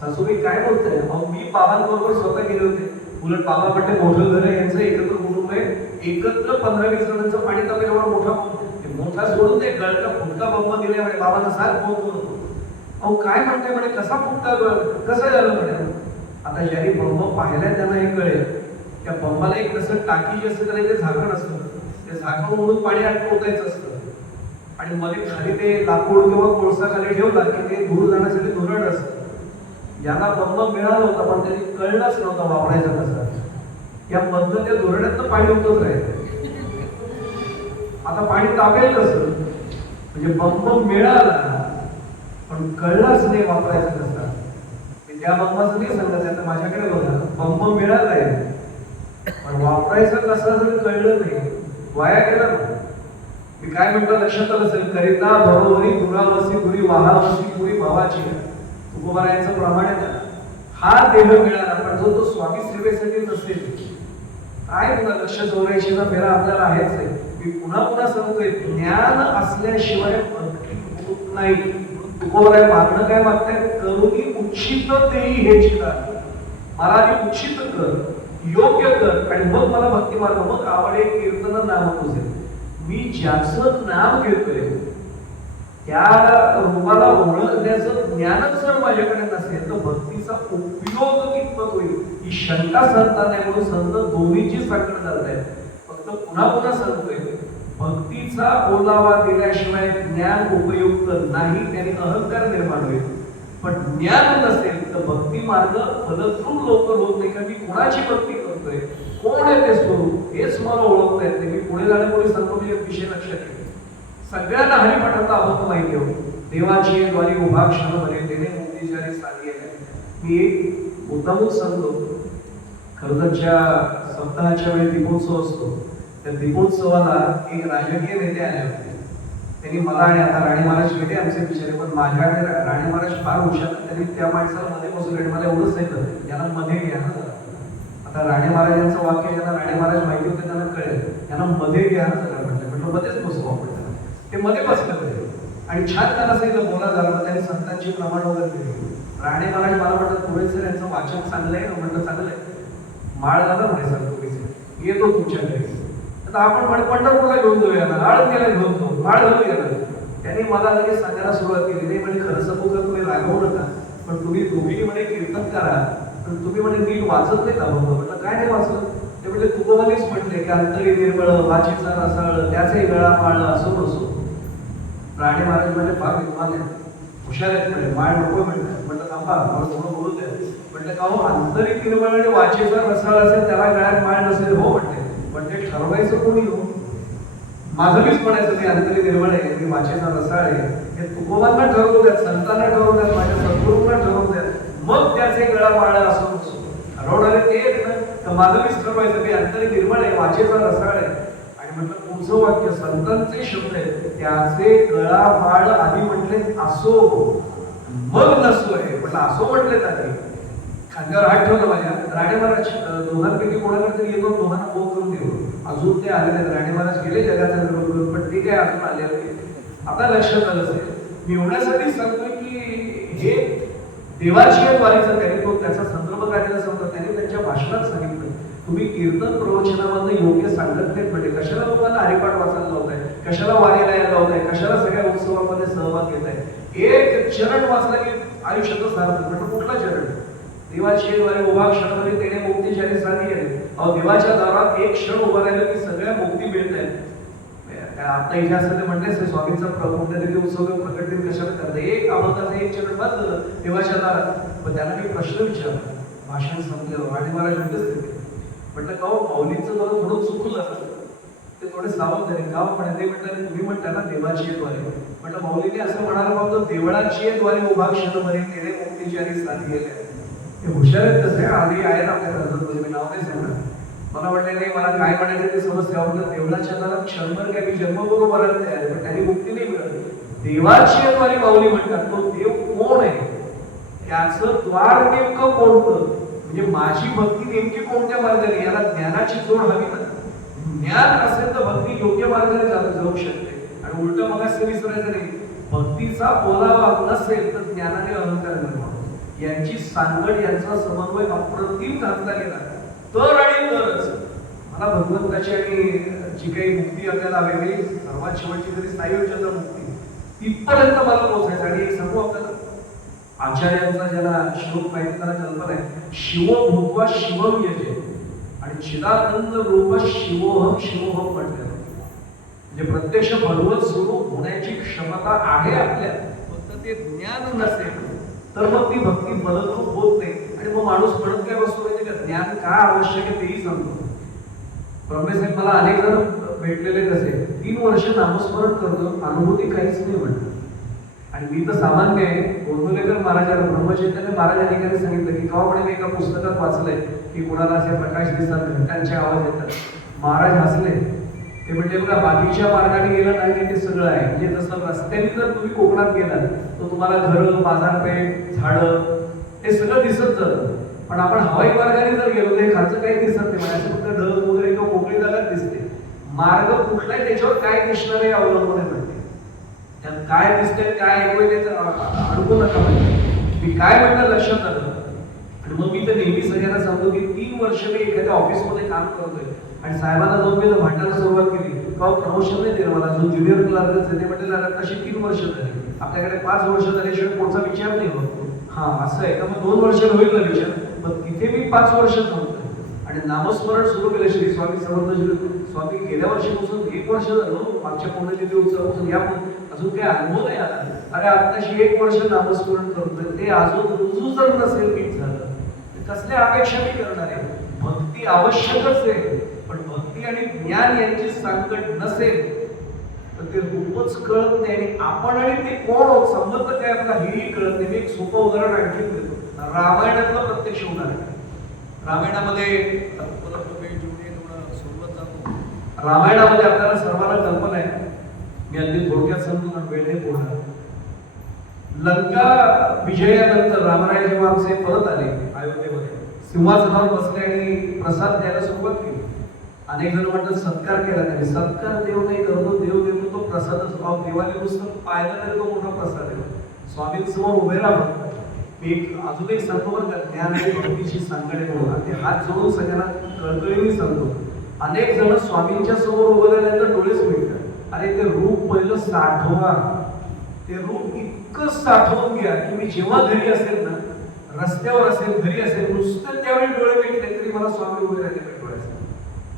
सासूबाई काय बोलताय, मग मी बाबांबरोबर स्वतः गेले होते. उलट बाबा म्हणते मोठं घर आहे, यांचं एकत्र कुटुंब आहे, एकत्र 15-20 जणांचं पाणी तापे, एवढा मोठा सोडून ते गळका फुटका बंब दिले म्हणे. बाबांना सांग बोलतो. अहो काय म्हणते म्हणे, कसा फुटका कसं झालं म्हणे. आता ज्याने बंब पाहिलाय त्यांना हे कळेल. त्या बंबाला एक तसं टाकी जी असते त्याला ते झाकण असतं, ते झाकण म्हणून पाणी आत पोचायचं असतं आणि मध्ये खाली ते लाकूड किंवा कोळसा खाली ठेवला की ते दूर जाण्यासाठी धुरड असतं. ज्यांना बंब मिळाला होता पण त्यांनी कळलंच नव्हतं वापरायचं कसं. या मधनं त्या धुरड्यातनं पाणी उतरत राहिलं. आता पाणी तापेल कसं, म्हणजे बंब मिळाला पण कळलाच नाही वापरायचं कसं. त्या बंबाचं नाही सांगत, आता माझ्याकडे बघा, बंब मिळालाय पण वापरायचं कसं जर कळलं नाही, वाया गेला ना. मी काय म्हणतो लक्षात आलं असेल, करिता बरोबरी दुरावसी दुरी वाहावसी पुरी भावाची. तुकोबारायांचं प्रमाण आहे त्याला. हा देह मिळाला पण जो तो स्वामी सेवेसाठी नसेल, काय पुन्हा लक्ष 84चा फेरा आपल्याला आहेच आहे. मी पुन्हा पुन्हा सांगतोय, ज्ञान असल्याशिवाय भक्ती होत नाही. तुकोबाराय मागणं काय मागताय, करुणी उचित देई हे चिता, मला आधी उचित कर, योग्य कर आणि मग मला भक्ती मार्ग, मग आवडे कीर्तन नाम तुझे. मी ज्याचं नाम घेतोय त्या रूपाला ओळखण्याचं ज्ञानच जर माझ्याकडे नसेल तर भक्तीचा उपयोग कितपत होईल ही शंका संतांना नाही. म्हणून संत दोन्हीची सांगड करतायत. फक्त पुन्हा पुन्हा सांगतोय, भक्तीचा ओलावा दिल्याशिवाय ज्ञान उपयुक्त नाही, त्याने अहंकार निर्माण होईल. पण ज्ञान नसेल तर भक्ती मार्ग फलद्रूप लवकर होत नाही. कारण मी कोणाची भक्ती करतोय, कोण आहे ते स्वरूप हेच मला ओळखता येत नाही. मी पुढे जाण्यापूर्वी सांगतो, मी एक विषय लक्षात ठेवा. सगळ्यांना हरिपाठाचा अभंग माहिती हो, देवाची द्वारी उभा क्षण भरे देणे मुक्तीचारी साधी आहे. मी एक मुद्दामून सांगतो, कर्जतच्या सप्ताहाच्या वेळी दीपोत्सव असतो. त्या दीपोत्सवाला एक राजकीय नेते आले होते. त्यांनी मला आणि आता राणे महाराज गेले आमचे विचारे, पण माझ्याकडे राणे महाराज फार हुशार. त्यांनी त्या माणसाला मध्ये बसवले. मला एवढंच सांगितलं, यांना मध्ये घ्या ना. आता राणे महाराजांचं वाक्य ज्यांना राणे महाराज माहिती होते त्यांना कळेल, यांना मध्ये घ्या जरा म्हटलं मध्येच बसू आपण. ते मध्ये बसले होते आणि छान त्यांना सांगितलं बोला झाला. त्यांनी संतांची प्रमाण वगैरे दिली. राणे महाराज मला म्हणतात, पुढे सर यांचं वाचन चांगलं आहे. म्हटलं चांगलं आहे, माळ झाला म्हणे सर तुम्ही येतो तुमच्या घरी. आता आपण म्हणे पंढरपूरला घेऊन जाऊया ना, आळंदीला घेऊन जाऊ, माळ घालू गेला. त्यांनी मला लगेच सांगायला सुरुवात केली, नाही म्हणे खरं सांगू का, तुम्ही रागवू नका, पण तुम्ही दोघी म्हणे कीर्तन करा, पण तुम्ही म्हणे नीट वाचत नाही का. म्हटलं काय नाही वाचलं. ते म्हणजे तुकोबानीच म्हटले की अंतरी निर्मळ वाचीचा रसाळ त्याचे गळा माळ असो नसो. राणे महाराज म्हणजे फार विद्वान आहेत, हुशार आहेत. म्हणजे माळ नको म्हणतात. म्हटलं थांबा मला थोडं बोलू द्या. म्हटलं का हो, अंतरी निर्मळ आणि वाचीचा रसाळ असेल त्याला गळ्यात माळ नसेल. हो म्हटले, पण ते ठरवायचं कोणी हो. माझं मीच म्हणायचं मी अंतरी निर्मळ आहे, मी वाचीचा रसाळ आहे, हे तुकोबांना ठरवू द्यात, संतांना ठरवू द्यात, माझ्या सद्गुरूंना ठरवू द्यात, मग त्याचे गळा माळ असो नसो. ठरवणारे ते आहेत ना, तर माझं मीच ठरवायचं मी अंतरी निर्मळ आहे, वाचीचा रसाळ आहे. आणि म्हटलं पुढचं वाक्य संतांचे शब्द आहेत, त्याचे गळा माळ आधी म्हटले असो मग नसो आहे. म्हटलं असो म्हटले आधी. खांद्यावर हात ठेवला माझ्या. राणे महाराज दोघांपैकी कोणाकडे तरी येतो, दोघांना फोन करून देऊ. अजून ते आले नाहीत. राणे महाराज गेले जगाचा विरोध करून, पण ते काय अजून आले होते. आता लक्षात आलं असेल, मी एवढ्यासाठी सांगतोय की हे देवाची वारीचा त्यांनी तो त्याचा संदर्भ काढलेला समजा. त्यांनी त्यांच्या भाषणात सांगितलं, तुम्ही कीर्तन प्रवचनामधनं योग्य सांगत नाहीत. म्हणजे कशाला लोकांना हरिपाठ वाचायला लावताय, कशाला वारीला यायला लावताय, कशाला सगळ्या उत्सवामध्ये सहभाग घेताय. एक चरण वाचला की आयुष्याचं सार्थ. म्हटलं कुठला चरण, देवाची द्वारे उभा क्षणभरी तेने मुक्तीचारी साधी आहे. अहो देवाच्या दारात एक क्षण उभा राहिलं की सगळ्या मुक्ती मिळत आहेत. आता इथे असं ते म्हणतेच स्वामींचा पुण्यतिथी उत्सव प्रकट दिन कशाला करतात. एक आमंत्राचं एक क्षण बाद झालं देवाच्या दारात. पण त्यांना मी प्रश्न विचारला भाषण संपल्यावर आणि मला म्हणतेच म्हटलं का माऊलीचं जरा थोडं चुकलं ते थोडे सावध झाले. का म्हणे ते म्हटलं तुम्ही म्हणता ना देवाची द्वारे. म्हटलं माऊलीने असं म्हणायला पाहतो देवळाची द्वारे उभा क्षणभरी तेने मुक्तीचारी साधी गेले. ते हुशार आहेत तसे आधी आहेत आपल्या कर्जत मी नाव नाही सांगणार. मला वाटलं नाही मला काय म्हणायचं ते समस्या आवडलं. देवळाच्या दारात क्षणभर काय मी जन्मबरोबर तयार पण त्यांनी मुक्ती नाही मिळाली. देवाची द्वारे माऊली म्हणतात तो देव कोण आहे त्याचं द्वार नेमकं कोणतं म्हणजे माझी भक्ती नेमकी कोणत्या मार्गाने याला ज्ञानाची जोड हवी ना. ज्ञान असेल तर भक्ती योग्य मार्गाने जाऊ शकते. आणि उलट मग असं विसरायचं नाही भक्तीचा बोलावा नसेल तर ज्ञानाने अहंकार निर्माण यांची सांगड यांचा समन्वय अप्रतिम घातला गेला तर आणि तरच मला भगवंताची आणि जी काही मुक्ती आपल्याला वेगळी सर्वात शेवटची तरी स्थायी मुक्ती तिथपर्यंत मला पोहोचायचं. आणि एक सांगू आपल्याला आचार्यांचा ज्याला श्लोक माहिती त्याला कल्पना आहे शिवो भूत्वा शिवम यजे आणि चिदानंद रूप शिवोहम शिवोहम म्हटलं. म्हणजे प्रत्यक्ष भगवत स्वरूप होण्याची क्षमता आहे आपल्यात फक्त ते ज्ञान नसेल तर मग ती भक्ती बलरूप होत नाही. आणि मग माणूस म्हणत काय वस्तू म्हणजे का ज्ञान का आवश्यक आहे तेही सांगतो. ब्रह्मेसाहेब मला अनेक जण भेटलेले कसे 3 वर्ष नामस्मरण करतो अनुभूती काहीच नाही म्हणत. आणि मी तर सामान्य आहे गोंदवलेकर महाराजांना ब्रह्मचैतन्य महाराजांनी सांगितलं की का म्हणे मी एका पुस्तकात वाचलंय की कोणाला असे प्रकाश दिसतात घंटांचे आवाज येतात. महाराज हसले ते म्हणजे बघा बाकीच्या मार्गाने गेलं नाही की ते सगळं आहे. म्हणजे जसं रस्त्याने जर तुम्ही कोकणात गेलात तर तुम्हाला घरं बाजारपेठ झाडं हे सगळं दिसत जातं. पण आपण हवाई मार्गाने जर गेलो तर खालचं काही दिसत नाही म्हणजे फक्त ढग वगैरे किंवा मोकळी जागा दिसते. मार्ग कुठलाय त्याच्यावर काय दिसणार आहे अवलंबून आहे म्हणते. त्यात काय दिसतंय काय ऐकू त्याचं अडकू नका म्हणजे मी काय म्हटलं लक्षात आलं. आणि मग मी तर नेहमी सगळ्यांना सांगतो की 3 वर्ष मी एखाद्या ऑफिसमध्ये काम करतोय आणि साहेबांना जाऊन मी भांडायला सुरुवात केली का प्रमोशन नाही दिलं मला जो ज्युनियर क्लार्कच आहे ते म्हटलं तशी 3 वर्ष झाली आपल्याकडे 5 वर्ष झाल्याशिवाय पुढचा विचार नाही होत. हा असं आहे का मग 2 वर्ष होईल ना विचार. मग तिथे मी 5 वर्ष थांबतो आणि नामस्मरण सुरू केलं. श्री स्वामी समर्थ स्वामी गेल्या वर्षीपासून 1 वर्ष झालं मागच्या पुण्यतिथी उत्सवापासून या अजून काही अनुभव नाही आला. अरे आत्ताशी 1 वर्ष नामस्मरण करतोय ते अजून रुजू जर नसेल नीट झालं कसल्या अपेक्षा मी करणार आहे. भक्ती आवश्यकच आहे पण भक्ती आणि ज्ञान यांची सांगड नसेल तर ते रूपच कळत नाही आणि आपण आणि ते कोण संबंध काय आपला हेही कळत नाही. मी एक सोपं उदाहरण आणखी देतो. रामायणातलं प्रत्यक्ष उदाहरण. रामायणामध्ये रामायणामध्ये आपल्याला सर्वांना कल्पना आहे मी अगदी थोडक्यात समजून वेळ नाही बोलणार. लंका विजयानंतर रामराय जेव्हा आमचे परत आले अयोध्येमध्ये सिंहासनावर बसले आणि प्रसाद द्यायला सुरुवात केली. अनेक जण म्हणतात सत्कार केला त्यांनी. सत्कार देव नाही करतो देव देतो तो प्रसादच. भाव देवाने नुसतं पाहिलं तरी तो मोठा प्रसाद आहे. स्वामींसमोर उभे राहा. मी अजून एक सांगतो बरं का ज्ञान आणि भक्तीची सांगड म्हणून ते हात जोडून सगळ्यांना कळकळीने सांगतो. अनेक जण स्वामींच्या समोर उभे राहिल्यानंतर डोळेच मिळतात. अरे ते रूप पहिलं साठवा. ते रूप इतकं साठवून घ्या की मी जेव्हा घरी असेल ना रस्त्यावर असेल घरी असेल नुसतं त्यावेळी डोळे मिटले तरी मला स्वामी उभे राहिले डोळ्याचे.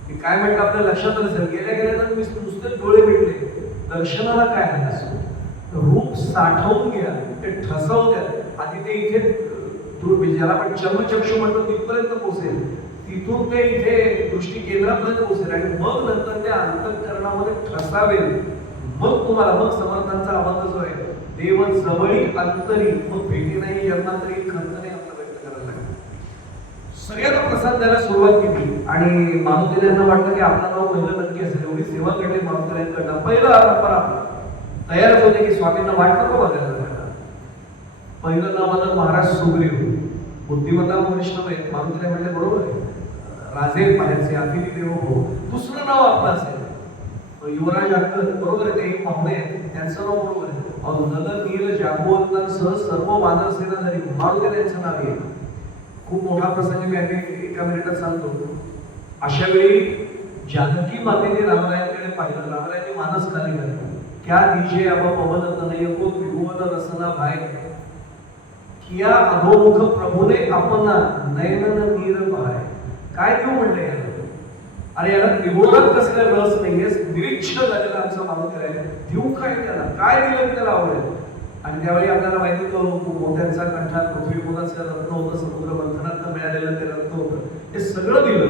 मी काय म्हटलं आपल्या लक्षात आलं सर गेल्या तर मी नुसते डोळे मिटले दर्शनाला काय आहे असं. रूप साठवून घ्या ते ठसवू द्या. आधी ते इथे ज्याला आपण चर्मचक्षु म्हणतो तिथपर्यंत पोहोचेल तिथून ते इथे दृष्टी केंद्रापर्यंत पोहोचेल आणि मग नंतर त्या अंतःकरणामध्ये ठसावेल. मग तुम्हाला मग समर्थांचा आवाज जो आहे देव जवळी अंतरी मग भेटी नाही जन्मांतरी खंत नाही आपला व्यक्त करायला लागेल. सगळ्यांना प्रसाद द्यायला सुरुवात केली आणि मारुतीयांना वाटतं की आपलं नाव पहिलं नक्की असेल. एवढी सेवा घडली मारुतीयांकडनं. पहिलं नंबर आपला तयारच होते की स्वामींना वाटतं का बघायला. पहिलं नाव आलं महाराज सुग्रीव. बुद्धिमत्ता वरिष्ठ आहेत. मारुतीला म्हणले बरोबर आहे राजे बाहेरचे अतिथी देव हो. दुसरं नाव आपलं असेल युवराज अक्कल बरोबर आहे. ते पाहुणे आहेत त्यांचं नाव बरोबर आहे. नल नील जांबुवंतांसह सर्व वानर सेना झाली मारुती यांचं नाव आहे. खूप मोठा प्रसंग मी एका मिनिटात सांगतो. अशा वेळी जानकी मातेने रामरायांकडे पाहिलं. रामरायांनी मानस खाली घातला क्या दीजे अब पवन तनय को त्रिभुवन रसना भाई या अधोमुख प्रभूने आपण नयनन नीर पाहाय. काय देऊ म्हणले याला? अरे याला त्रिगुणात कसला रस नाहीये, निरीच्छ झालेला आमचा माणूस आहे. देऊ काय त्याला? काय दिलं की त्याला आवडेल? आणि त्यावेळी आपल्याला माहिती होतं मोत्यांचा कंठात पृथ्वीमुलाचं रत्न होतं, समुद्र मंथनात मिळालेलं ते रत्न होतं, हे सगळं दिलं.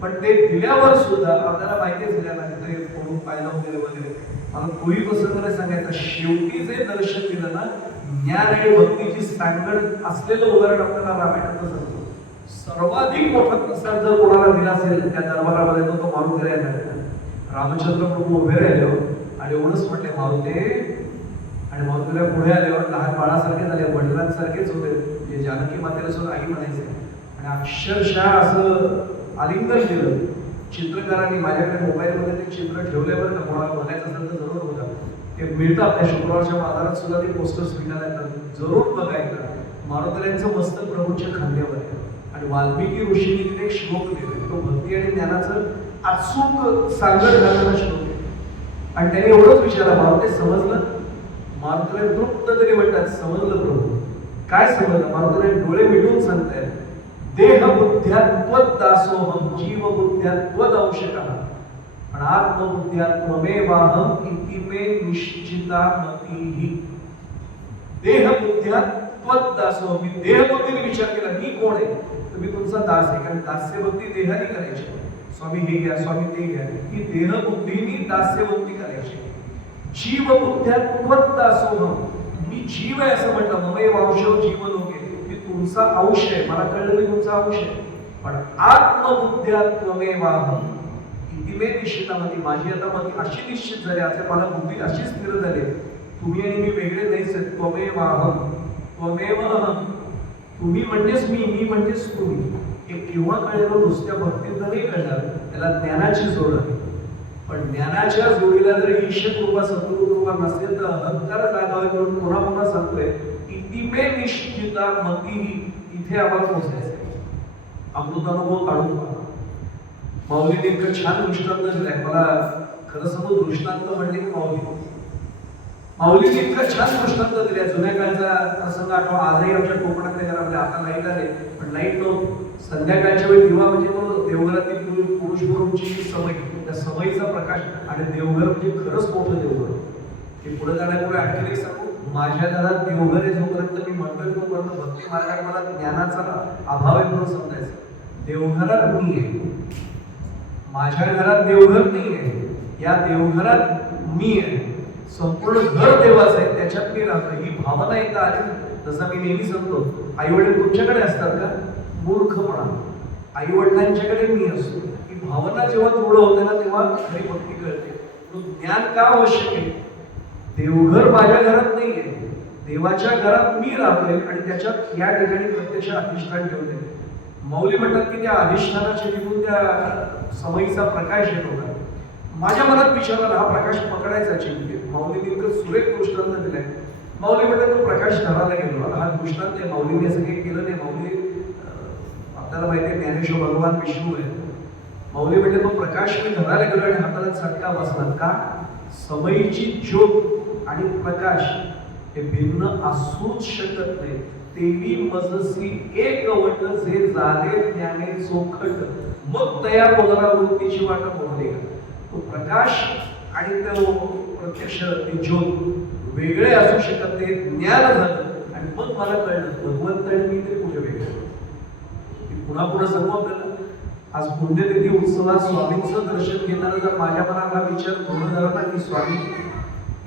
पण ते दिल्यावर सुद्धा आपल्याला माहितीच दिल्या तिथे फोडून पाहिलं वगैरे. मला तोही प्रसंग सांगायचा, शेवटी जे दर्शन दिलं ना, ज्ञान आणि भक्तीची सांगड असलेलं उदाहरण आपल्याला रामायणातलं सांगतो. सर्वाधिक मोठा प्रसाद जर कोणाला दिला असेल त्या दरबारामध्ये तो मारुती राहिला. रामचंद्र प्रभू उभे राहिले आणि एवढंच म्हटले मारुते. आणि मारुतीला पुढे आल्यावर लहान बाळासारखे झाले, वडिलांसारखेच होते, जे जानकी मातेला सुद्धा आई म्हणायचे. आणि अक्षरशः असं आलिंगन केलं. चित्रकारांनी माझ्याकडे मोबाईलमध्ये ते चित्र ठेवले बरं का, कोणाला बघायचं असेल तर जरूर बघा. ते मिळतं आपल्या शुक्रवारच्या बाजारात सुद्धा ते पोस्टर्स विकायला येतात, जरूर बघायचं. मारुतीरायांचं मस्तक प्रभूच्या खांद्यावर आहे. आणि वाल्मिकी ऋषींनी तिथे एक श्लोक लिहिले, तो भक्ती आणि ज्ञानाचं अचूक सांगड घालणारा श्लोक आहे. आणि त्याने एवढंच विचारलं, मारुती समजलं? मारुतीला तृप्त तरी म्हणतात, समजलं प्रभू. काय समजलं? मारुतीला डोळे मिटून सांगतायत, देह बुद्ध्यात्वत दासोहम जीव बुद्ध्यात्वत अंशकः पण आत्मबुद्ध्यात्ममेवाहम इति मे निश्चिता मतिः. देह बुद्ध्यात्वत दासोहम, मी देह बुद्धीने विचार केला मी कोण आहे, तर मी तुमचा दास आहे. कारण दास्य भक्ती देहाने करायची, स्वामी हे घ्या स्वामी ते घ्या, ही देह बुद्धीने दास्य भक्ती करायची. जीव बुद्ध्यात्वत दासोहम, मी जीव आहे असं म्हटलं, ममेवांशो जीव लोके, तुमचा अंश आहे, मला कळलं मी तुमचा अंश आहे. पण आत्मबुद्ध्यात्ममेवाहम इति मे निश्चिता मती, माझी आता मती अशी निश्चित झाली, आता मला बुद्धी अशी स्थिर झाली, तुम्ही आणि मी वेगळे नाहीच आहेत. त्वमेवाहम त्वमेव अहम, तुम्ही म्हणजेच मी, मी म्हणजेच तुम्ही. हे केव्हा कळेल? नुसत्या भक्तीत नाही कळणार, त्याला ज्ञानाची जोड आहे. पण ज्ञानाच्या जोडीला जर ईश कृपा सद्गुरु कृपा नसेल तर अहंकार जागावे म्हणून पुन्हा पुन्हा सांगतोय, इतिमे निश्चिता मती, इथे आम्हाला पोहोचायचं. अमृतानुभव काढून पहा. माऊलीने इतकं छान दृष्टांत दिलाय. मला खरं सांगू, दृष्टांत म्हणले की माऊलीने इतकं छान दृष्टांत दिलाय. जुन्या काळचा प्रसंग आठवा, आजही आमच्या कोकणातल्या घरामध्ये, आता लाईट आले पण लाईट नव्हतं. संध्याकाळच्या वेळी दिवा म्हणजे देवघरातील पुरुष गुरूंची समय, त्या समयीचा प्रकाश. आणि देवघर म्हणजे खरंच मोठं देवघर. हे पुढे जाण्यापूर्वी आणखी एक सांगू, माझ्या घरात देवघर आहे जोपर्यंत मी म्हणतोय तोपर्यंत भक्ती मार्गात मला ज्ञानाचा अभाव आहे म्हणून समजायचं. देवघरात मी आहे, माझ्या घरात देवघर नाही आहे, या देवघरात मी आहे. संपूर्ण घर देवाचं आहे, त्याच्यात मी राहतो. ही भावना एकदा आली, जसं मी नेहमी सांगतो, आई वडील तुमच्याकडे असतात का? मूर्खपणा. आई वडिलांच्याकडे मी असतो. ही भावना जेव्हा दृढ होते ना, तेव्हा खरी भक्ती कळते. ज्ञान का आवश्यक आहे? देवघर माझ्या घरात नाहीये, देवाच्या घरात मी राहतोय आणि त्याच्यात या ठिकाणी प्रत्यक्ष अधिष्ठान ठेवते. माऊली म्हणतात की त्या अधिष्ठानाच्या तिथून त्या समयीचा प्रकाश येत होता. माझ्या मनात विचार आला, हा प्रकाश पकडायचा चिंते. माऊलीने इतकं सुरेख दृष्टांत दिलाय. माऊली म्हणतात तो प्रकाश धरायला गेलो. हा दृष्टांत आहे, माऊलीने असं काही केलं नाही. माऊली आपल्याला माहिती आहे ज्ञानेश्वर भगवान विष्णू आहे. माऊली म्हणजे तो प्रकाश मी धरायला गेलो आणि हाताला चटका बसला. का? समयीची ज्योत आणि प्रकाश हे भिन्न असूच शकत नाही. तेवी मजसी एक वट जे झाले ज्ञाने चोखट, मग तया पुनरावृत्तीची वाट बोलले. तो प्रकाश आणि तो प्रत्यक्ष ती ज्योत वेगळे असू शकत नाही. ज्ञान झालं आणि मग मला कळलं भगवंत आणि मी तरी कुठे वेगळे. पुन्हा पुन्हा सांगू आपल्याला, आज पुण्यतिथी उत्सवात स्वामींचं दर्शन घेताना जर माझ्या मनात हा विचार पूर्ण झाला ना की स्वामी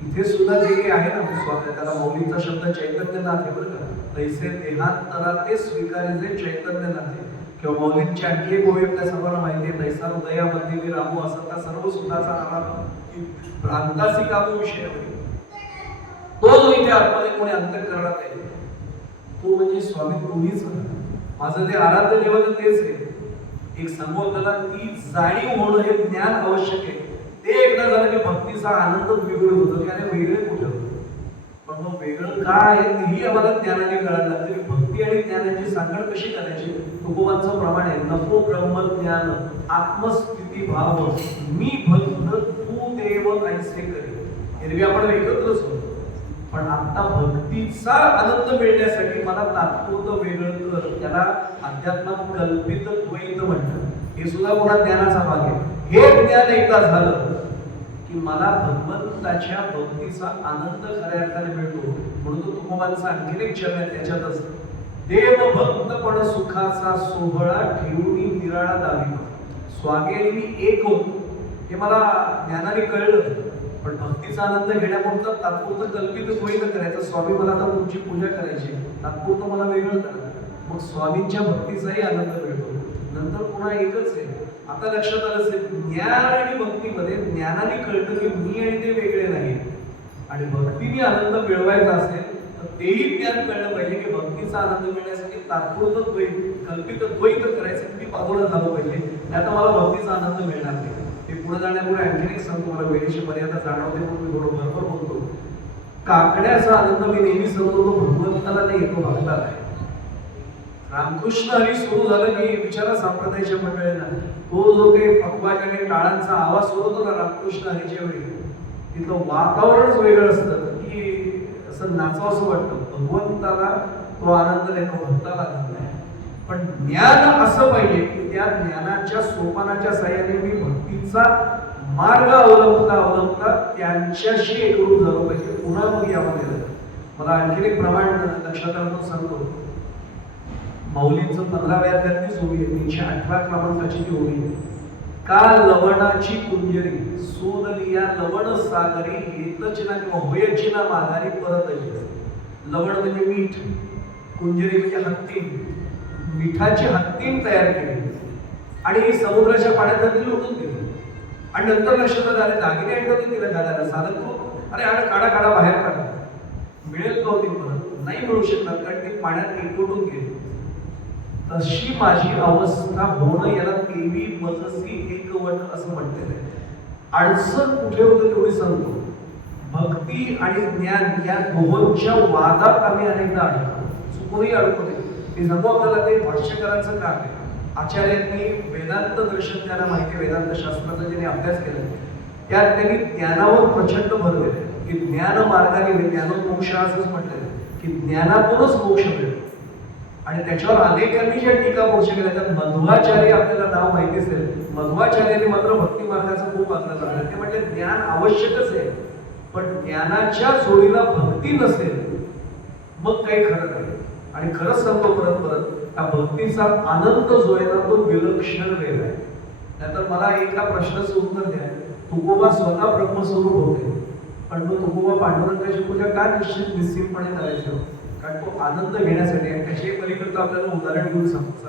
इथे सुद्धा जे काही आहे ना, स्वामी त्याला मौलीचा शब्द चैतन्यनाथ आहे बरं का. तैसे देहांतरा ते स्वीकारायचे चैतन्यनाथ आहे. किंवा मौलींची आणखी एक ओळख त्या सर्वांना माहिती आहे, तैसा हृदयामध्ये मी रामू असता सर्व सुखाचा आराम भ्रांतासी कामू विषयामध्ये. तो जो इथे आतमध्ये कोणी अंतःकरणात आहे तो म्हणजे स्वामी तुम्हीच. माझं जे आराध्य देवता तेच आहे. एक सांगू आपल्याला, ती जाणीव होणं हे ज्ञान आवश्यक आहे. ते एकदा झालं की भक्तीचा आनंद द्विगुणित होतो. त्याने वेगळे कुठे होतं, पण मग वेगळं काय आहे तेही आम्हाला ज्ञानाने कळायला लागतं. भक्ती आणि ज्ञानाची सांगड कशी करायची? तुकोबांचं प्रमाण आहे, नको ब्रह्मज्ञान आत्मस्थिती भाव मी भक्त तू देव ऐसे करी. एरवी आपण एकत्रच होतो. पण आता भक्तीचा आनंद मिळण्यासाठी मला तात्पुरतं वेगळं कर, त्याला अध्यात्मात कल्पित द्वैत म्हणतात. हे सुद्धा पुन्हा ज्ञानाचा भाग आहे. हे ज्ञान एकदा झालं की मला भगवंताच्या भक्तीचा आनंद खऱ्या अर्थाने मिळतो. म्हणून तो तुकोबांचा आणखीन एक चरण आहे त्याच्यातच, देव भक्तपण सुखाचा सोहळा ठेवून निराळा दावी. स्वामी आणि मी एक होतो हे मला ज्ञानाने कळलं, पण भक्तीचा आनंद घेण्यापुरता तात्पुरतं कल्पित द्वैत करायचं. स्वामी मला आता तुमची पूजा करायची, तात्पुरतं मला वेगळं करा, मग स्वामींच्या भक्तीचाही आनंद मिळतो. नंतर पुन्हा एकच आहे. आता लक्षात आलं असेल, ज्ञान आणि भक्तीमध्ये ज्ञानाने कळतं की मी आणि ते वेगळे नाही, आणि भक्तीने आनंद मिळवायचा असेल तर तेही ज्ञान कळलं पाहिजे की भक्तीचा आनंद मिळण्यासाठी तात्पुरतं द्वैत, कल्पित द्वैत करायचं मी बाजूला झालं पाहिजे, नाही तर मला भक्तीचा आनंद मिळणार नाही. ते पुढे जाण्यापुढे आणखीन एक सांगतो, मला वेळेची मर्यादा जाणवते म्हणून मी थोडं भरभर बोलतो. काकड्याचा आनंद मी नेहमी समजतो भगवंताला नाही, येतो भक्ताला आहे. रामकृष्ण हरी सुरू झालं की विचारा संप्रदायाच्या मंडळींना, तो जो काही पकवाज आणि टाळांचा आवाज सुरू होतो ना रामकृष्ण हरीच्या वेळी, तिथं वातावरणच वेगळं असतं की असं नाचावं असं वाटतं. भगवंताला तो आनंद नाही, तो भक्ताला आनंद आहे. पण ज्ञान असं पाहिजे की त्या ज्ञानाच्या सोपानाच्या साह्याने मी भक्तीचा मार्ग अवलंबता त्यांच्याशी एकरूप झालो पाहिजे. पुन्हा मग यामध्ये मला आणखीन एक प्रमाण लक्षात आणून सांगतो. माऊलींचं 15व्या अध्यायातली ओवी आहे, 318 क्रमांकाची ती ओवी आहे. का लवणाची कुंजरी सोदलिया लवण सागरी येतच ना किंवा होयची ना माघारी परत येते. लवण म्हणजे मीठ, कुंजरी म्हणजे हत्तीन, मिठाची हत्तीन तयार केली आणि समुद्राच्या पाण्यात ती लुटून दिली. आणि नंतर लक्षात आलं दागिने आणलं तिला घालायला साधन करू, अरे आणि काढा काढा बाहेर काढा, मिळेल का होती परत? नाही मिळू शकणार, कारण ती पाण्यात एकवटून गेली. तशी माझी अवस्था होणं याला तेवी मजसी एकवट असं म्हटलेलं आहे. अडचण कुठे होतं तेवढी सांगतो. भक्ती आणि ज्ञान या दोहोंच्या वादात आम्ही अनेकदा अडकतो, चुकूनही अडकतो. मी सांगू आपल्याला ते भाष्यकारांचं काम आहे. आचार्यांनी वेदांत दर्शन त्यांना माहिती, वेदांत शास्त्राचा ज्यांनी अभ्यास केला त्यात त्यांनी ज्ञानावर प्रचंड भर दिले की ज्ञान मार्गाने ज्ञानोमोक्ष असंच म्हटलेलं की ज्ञानातूनच मोक्ष मिळतो. आणि त्याच्यावर अनेकांनी ज्या टीका मोक्ष केल्या त्यात मध्वाचार्य आपल्याला नाव माहिती असेल. मध्वाचार्याने मात्र भक्ती मार्गाचं खूप आग्रह करतात. ते म्हणजे ज्ञान आवश्यकच आहे, पण ज्ञानाच्या जोडीला भक्ती नसेल मग काही खरं नाही. आणि खरंच सांगतो परत परत, त्या भक्तीचा आनंद जो आहे ना तो विलक्षण वेगळा आहे. नाहीतर मला एका प्रश्नाचं उत्तर द्या, तुकोबा स्वतः ब्रह्मस्वरूप होते, पण तो तुकोबा पांडुरंगाची पूजा का निश्चितपणे करायची? कारण तो आनंद घेण्यासाठी. आणि त्याच्याही पलीकडचं आपल्याला उदाहरण घेऊन सांगतो.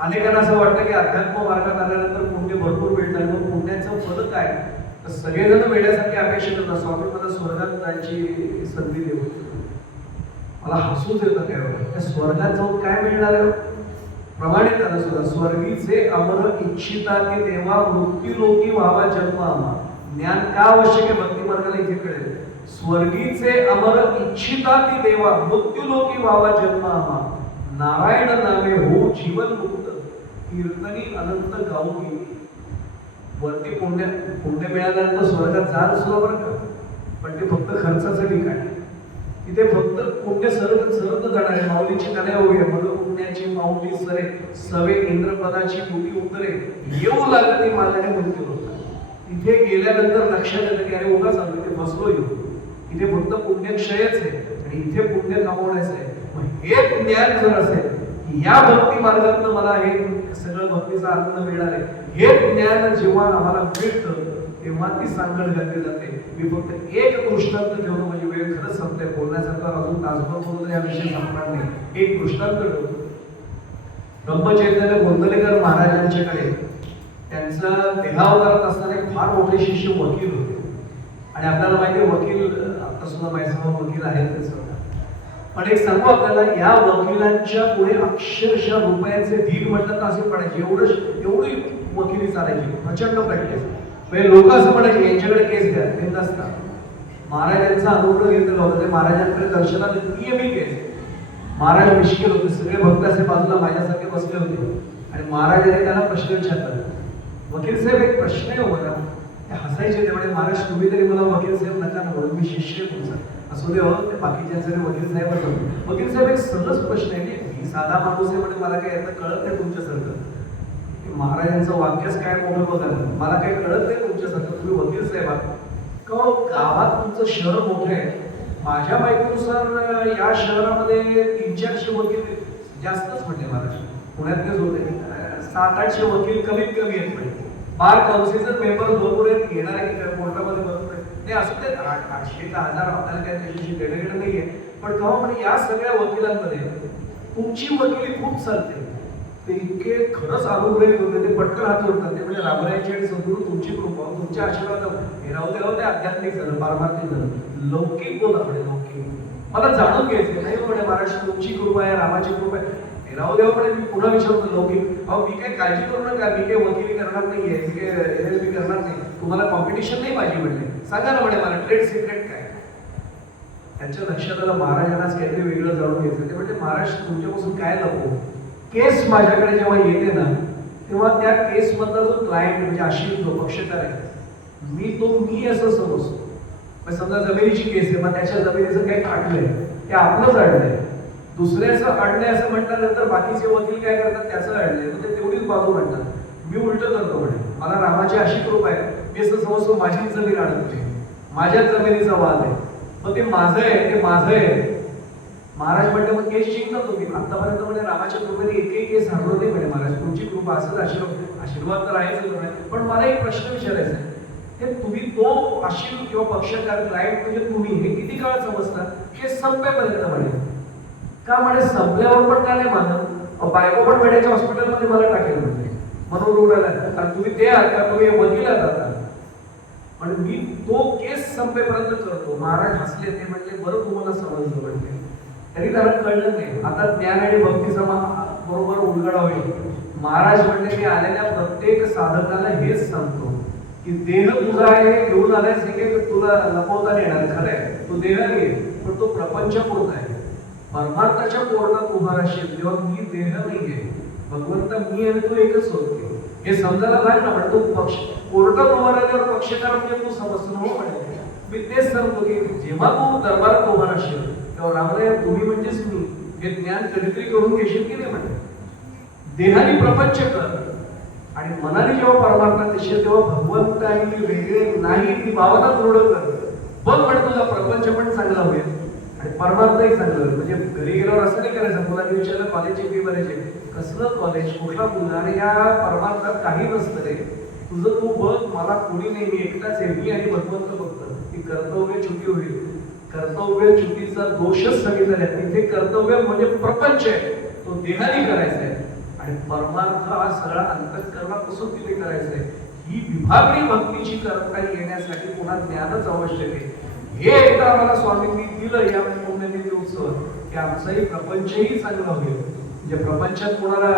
अनेकांना असं वाटतं की अध्यात्म मार्गात आल्यानंतर पुण्य भरपूर मिळतात, मग पुण्याचं फल काय? तर सगळेजण वेळण्यासाठी अपेक्षा करतात, स्वामी मला स्वर्गात जायची संधी देऊ. मला हसूच येतं त्यावेळेला, त्या स्वर्गात जाऊन काय मिळणार आहे? प्रमाणित झालं सुद्धा, स्वर्गीचे अमर इच्छिता की देवा मृत्यूलोकी व्हावा जन्म आम्हा. ज्ञान का आवश्यक आहे भक्ती मार्गाला इथे कळेल. स्वर्गीचे अमर इच्छिता की देवा मृत्यूलोकी व्हावा जन्म आम्हा. नारायण नामे हो जीवन मुक्त कीर्तनी अनंत गाऊ की. वरती पुण्य मिळाल्यानंतर स्वर्गात जाल सुद्धा बरं का, पण ते फक्त खर्चाचं ठिकाण आहे. तिथे फक्त पुण्य सरत जाणार आहे. माऊलीची कला होई मग पुण्याची माऊली सरे सवे इंद्रपदाची मुठी उतरे येऊ लागली माझ्याने मृत्यू होता. तिथे गेल्यानंतर लक्षात येतं की अरे उगाच आलो इथे बसलो येऊ, इथे फक्त पुण्यक्षयच आहे आणि इथे पुण्य कमवण्याचं आहे. मग हे ज्ञान जर असेल की या भक्ती मार्गातनं मला हे सगळं भक्तीचा आनंद मिळणार आहे, हे ज्ञान जेव्हा आम्हाला मिळतं तेव्हा ती सांगड घातली जाते. मी फक्त एक दृष्टांत ठेवतो, म्हणजे वेळ खरंच संपते, बोलण्यासारखं अजून तासभर बोलून या विषय संपणार नाही. एक दृष्टांत ठेवतो. ब्रह्मचैतन्य गोंदलेकर महाराजांच्याकडे त्यांचा देहावतारात असताना एक फार मोठे शिष्य वकील होते. आणि आपल्याला माहिती आहे वकील आता सुद्धा माझ्यासमोर वकील आहेत ते स्वतः. पण एक सांगू आपल्याला, या वकिलांच्या पुढे अक्षरशः रुपयाचे ढीग म्हणतात असे पडायचे. एवढी वकिली चालायची, प्रचंड प्रॅक्टिस. म्हणजे लोक असं म्हणायचे यांच्याकडे केस द्या, ते नसतात. महाराजांचा अनुग्रह घेतलेला होता, ते महाराजांकडे दर्शनाला नियमित केस. महाराज मिश्किल होते, सगळे भक्त असे बाजूला माझ्यासारखे बसले होते आणि महाराजांनी त्यांना प्रश्न विचारला. वकील साहेब एक प्रश्न आहे हो बघा. ते हसायचे, त्यामुळे महाराज तुम्ही तरी मला वकील साहेब नका ना, मी शिष्य तुमचा. असू दे हो, ते बाकीच्यांसाठी वकील साहेब असतात. वकील साहेब एक सहज प्रश्न आहे की मी साधा माणूस आहे म्हणजे मला काय यातलं कळत नाही तुमच्यासारखं. महाराजांचं वाक्यच काय मोठं बघा, मला काही कळत नाही तुमच्यासारखं. तुम्ही वकील साहेब आहात का गावात तुमचं शहर मोठं आहे. माझ्या माहितीनुसार या शहरामध्ये 300-400 वकील जास्तच म्हणजे महाराष्ट्र पुण्यातलेच होते 700-800 वकील कमीत कमी आहेत. म्हणजे बार काउन्सिलचे मेंबर भरपूर आहेत, येणारे कोर्टामध्ये भरपूर आहेत. नाही असू देत 800 का 1000 आपल्याला काय त्याच्याशी देणं नाहीये. पण का म्हणजे या सगळ्या वकिलांमध्ये तुमची वकिली खूप चालते. ते इतके खरंच अनुग्रहित होते, ते पटकन हात जोडतात. ते म्हणजे रामरायांची आणि सद्गुरू तुमची कृपा तुमच्या आशीर्वाद हे राहू दे, ते आध्यात्मिक झालं, पारमार्थिक झालं. लौकिक बोला म्हणजे लौकिक मला जाणून घ्यायचं नाही म्हणजे महाराष्ट्र तुमची कृपा आहे, रामाची कृपा आहे. हे राहू देवा म्हणजे मी पुन्हा विचारतो लौकिक. अहो मी काही काळजी करू नका, मी काही वकिली करणार नाहीये, मी काही LLB करणार नाही. तुम्हाला कॉम्पिटिशन नाही माझी म्हणले. सांगा ना म्हणे मला ट्रेड सिक्रेट काय. त्यांच्या लक्षात आलं महाराजांनाच काहीतरी वेगळं जाणून घ्यायचं. ते म्हणजे महाराष्ट्र तुमच्यापासून काय लपो. केस माझ्याकडे जेव्हा येते ना तेव्हा त्या केस मधला जो क्लायंट म्हणजे आशिष जो पक्षकार आहे मी असं समजतो. समजा जमिनीची केस आहे, मग त्याच्या जमिनीचं काही काढलंय ते आपलंच अडलंय. दुसऱ्याचं अडलंय असं म्हटल्यानंतर बाकीचे वकील काय करतात त्याचं अडलंय, मग ते तेवढीच बाजू म्हणतात. मी उलट करतो म्हणे मला रामाची अशी कृपा आहे, मी असं समजतो माझी जमीन अडकते, माझ्याच जमिनीचा वाद आहे, मग ते माझं आहे ते माझं आहे. महाराज म्हटलं मग केस जिंकता तुम्ही. आतापर्यंत म्हणजे रामाच्या कृपेने एकही केस हरलो नाही म्हणे महाराज, तुमची कृपा असंच आशीर्वाद तर आहेच. पण मला एक प्रश्न विचारायचा आहे, हे तुम्ही तो आशीर्वाद किंवा पक्षकार क्लायंट म्हणजे तुम्ही हे किती काळ समजता? केस संपेपर्यंत म्हणे. का म्हणे संपल्यावर पण का नाही मानत? बायको पण वेड्याच्या हॉस्पिटलमध्ये मला टाकेल म्हणजे मनोरुग्णाला. कारण तुम्ही ते आहात का, तुम्ही वकील आहात आता. पण मी तो केस संपेपर्यंत करतो. महाराज हसले, ते म्हणले बरं तुम्हाला समजलं म्हणजे. तरी त्याला कळलं नाही. आता ज्ञान आणि भक्तीचा बरोबर उलगडा होईल. महाराज म्हणले मी आलेल्या प्रत्येक साधकाला हेच सांगतो की देह तुझा आहे, घेऊन आलायस हे तुला लपवता येणार. खरंय तो देह नाही, पण तो प्रपंच पूर्ण आहे. परमार्थाच्या कोर्टात उभा राहशील तेव्हा मी देह नाहीये, भगवंत मी आणि तू एकच होते हे समजायला लागला. पण तो पक्ष कोर्टात उभा राहिल्यावर पक्षकार म्हणजे तू समजतो हो म्हणे. मी तेच सांगतो की जेव्हा तू दरबारात उभा राहशील तेव्हा रामराय तुम्ही म्हणजेच मी हे ज्ञान कधीतरी करून घेशील की नाही म्हणे. देहाने प्रपंच कर आणि मनाने जेव्हा परमार्थात येशील तेव्हा भगवंत आणि मी वेगळे नाही ती भावना दृढ कर. बघ म्हणे तुझा प्रपंच पण चांगला होईल आणि परमार्थही चांगलं होईल. म्हणजे घरी गेल्यावर असं नाही करायचं. मुलांनी विचारलं कॉलेजची फी भरायची, कसलं कॉलेज कुठला मुलगा, आणि या परमार्थात काही नसतं रे. तुझं तू बघ, मला कोणी नाही, मी एकटाच आहे, मी आणि भगवंत बघतो. ती कर्तव्य चुकी होईल. कर्तव्य चुकीचा दोषच सांगितलेला आहे. तिथे कर्तव्य म्हणजे प्रपंच आहे, तो देहाने करायचा आहे आणि परमार्थ हा सगळा अंतःकरणापासून तिथे करायचा आहे. ही विभागणी भक्तीची करता येण्यासाठी पुन्हा ज्ञानच आवश्यक आहे. हे एकदा आम्हाला स्वामींनी दिलं या पुण्यतिथी उत्सव की आमचाही प्रपंचही चांगला होईल. म्हणजे प्रपंचात कोणाला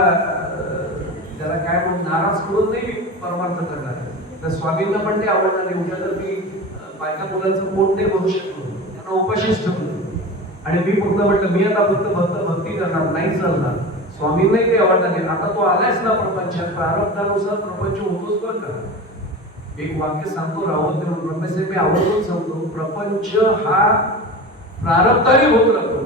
त्याला काय म्हणून नाराज करून नाही परमार्थ करणार. तर स्वामींना पण ते आवडणार नाही. उद्या तर मी बायका मुलांचं पोट नाही भरू शकलो, त्यांना उपाशीच ठेवलं आणि मी फक्त म्हटलं मी आता फक्त भक्ती करणार, नाही चालणार. स्वामींनाही ते आवडणार नाही. आता तो आलायच ना प्रपंचात, प्रारब्धानुसार प्रपंच होतोच बरं का. एक वाक्य सांगतो रावत देऊन ब्रह्मसेन मी आवडून सांगतो, प्रपंच हा प्रारब्धाने होत राहतो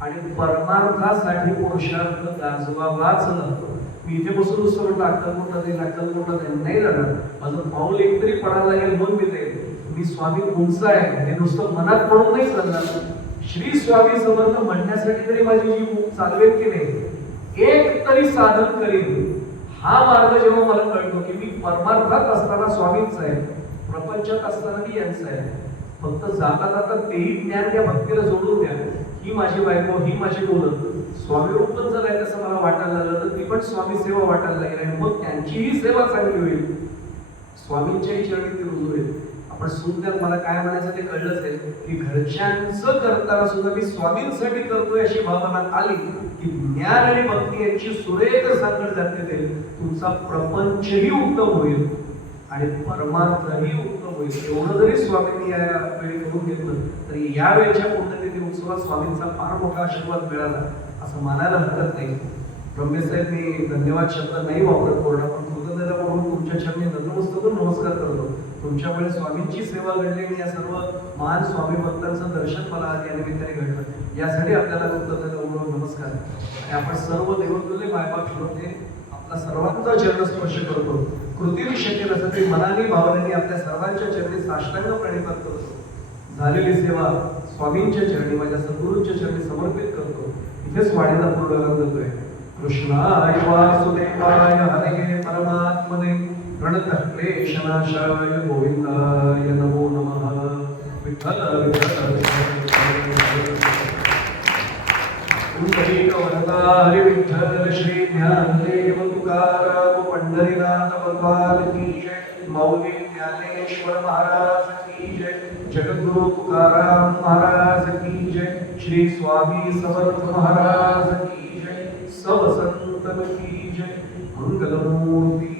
आणि परमार्थासाठी पुरुषार्थ गाजवावाच लागतो. मी इथे बसून नुसतं म्हटलं अक्कलकोटला नाही जाणार, माझं पाऊल एकतरी पडायला लागेल मग मी जाईल. मी स्वामी तुमचा आहे हे नुसतं मनात पडून नाही चालणार. श्री स्वामी समर्थ म्हणण्यासाठी तरी माझी जी मुख चालवेल की नाही, एक तरी साधन करीन. हा मार्ग जेव्हा मला कळतो की मी परमार्थात असताना स्वामींचा आहे, प्रपंचात असताना मी यांचा आहे, फक्त जाता जाता तेही ज्ञान त्या भक्तीला जोडून द्या. ही माझी बायको, ही माझी मुलं स्वामी रूपच जर आहे असं मला वाटायला लागलं तर ती पण स्वामी सेवा वाटायला लागेल आणि मग त्यांचीही सेवा चांगली होईल, स्वामींच्याही चरणी ती रुजू होईल. आपण सुज्ञान मला काय म्हणायचं ते कळलंच आहे की घरच्यांचं करताना सुद्धा मी स्वामींसाठी करतोय अशी भावना आली की ज्ञान आणि भक्ती यांची सुरेख सांगड जाते ते तुमचा प्रपंचही उत्तम होईल आणि परमार्थही उत्तम होईल. एवढं जरी स्वामींनी या वेळी करून घेतलं तरी या वेळेच्या पुण्यतिथी उत्सवात स्वामींचा फार मोठा आशीर्वाद मिळाला असं मानायला हरकत नाही. ब्रह्मेसाहेब मी धन्यवाद शब्द नाही वापरत कोरडा, पण कृतज्ञता कृतज्ञता म्हणून तुमच्या चरणी नतमस्तक नमस्कार करतो. तुमच्यामुळे स्वामींची सेवा घडली आणि या सर्व महान स्वामी भक्तांचं दर्शन मला आज या निमित्ताने घडलं. यासाठी आपल्याला कृतज्ञता म्हणून नमस्कार. आणि आपण सर्व देवतुल्य मायबाप श्रोते आपला सर्वांचा चरण स्पर्श करतो. कृतीने शक्य नसतं ते मनाने भावनेने आपल्या सर्वांच्या चरणी साष्टांग प्रणिपात करतो. झालेली सेवा स्वामींच्या चरणी माझ्या सद्गुरूंच्या चरणी समर्पित करतो. इथेच वाणीचा पूर्णारंभ करतोय. कृष्णाय वासुदेवाय हरे परमात्मने प्रणतः क्लेशनाशाय गोविंदाय नमो नमः. विठ्ठल विठ्ठल वरदा हरि विठ्ठल श्री ज्ञानदेव तुकाराम पंढरीनाथ भगवान की जय. मौली ज्ञानेश्वर महाराज की जय. जगद्गुरु तुकाराम महाराज की जय. श्री स्वामी समर्थ महाराज की जय. सब संतन की जय. मंगलमूर्ती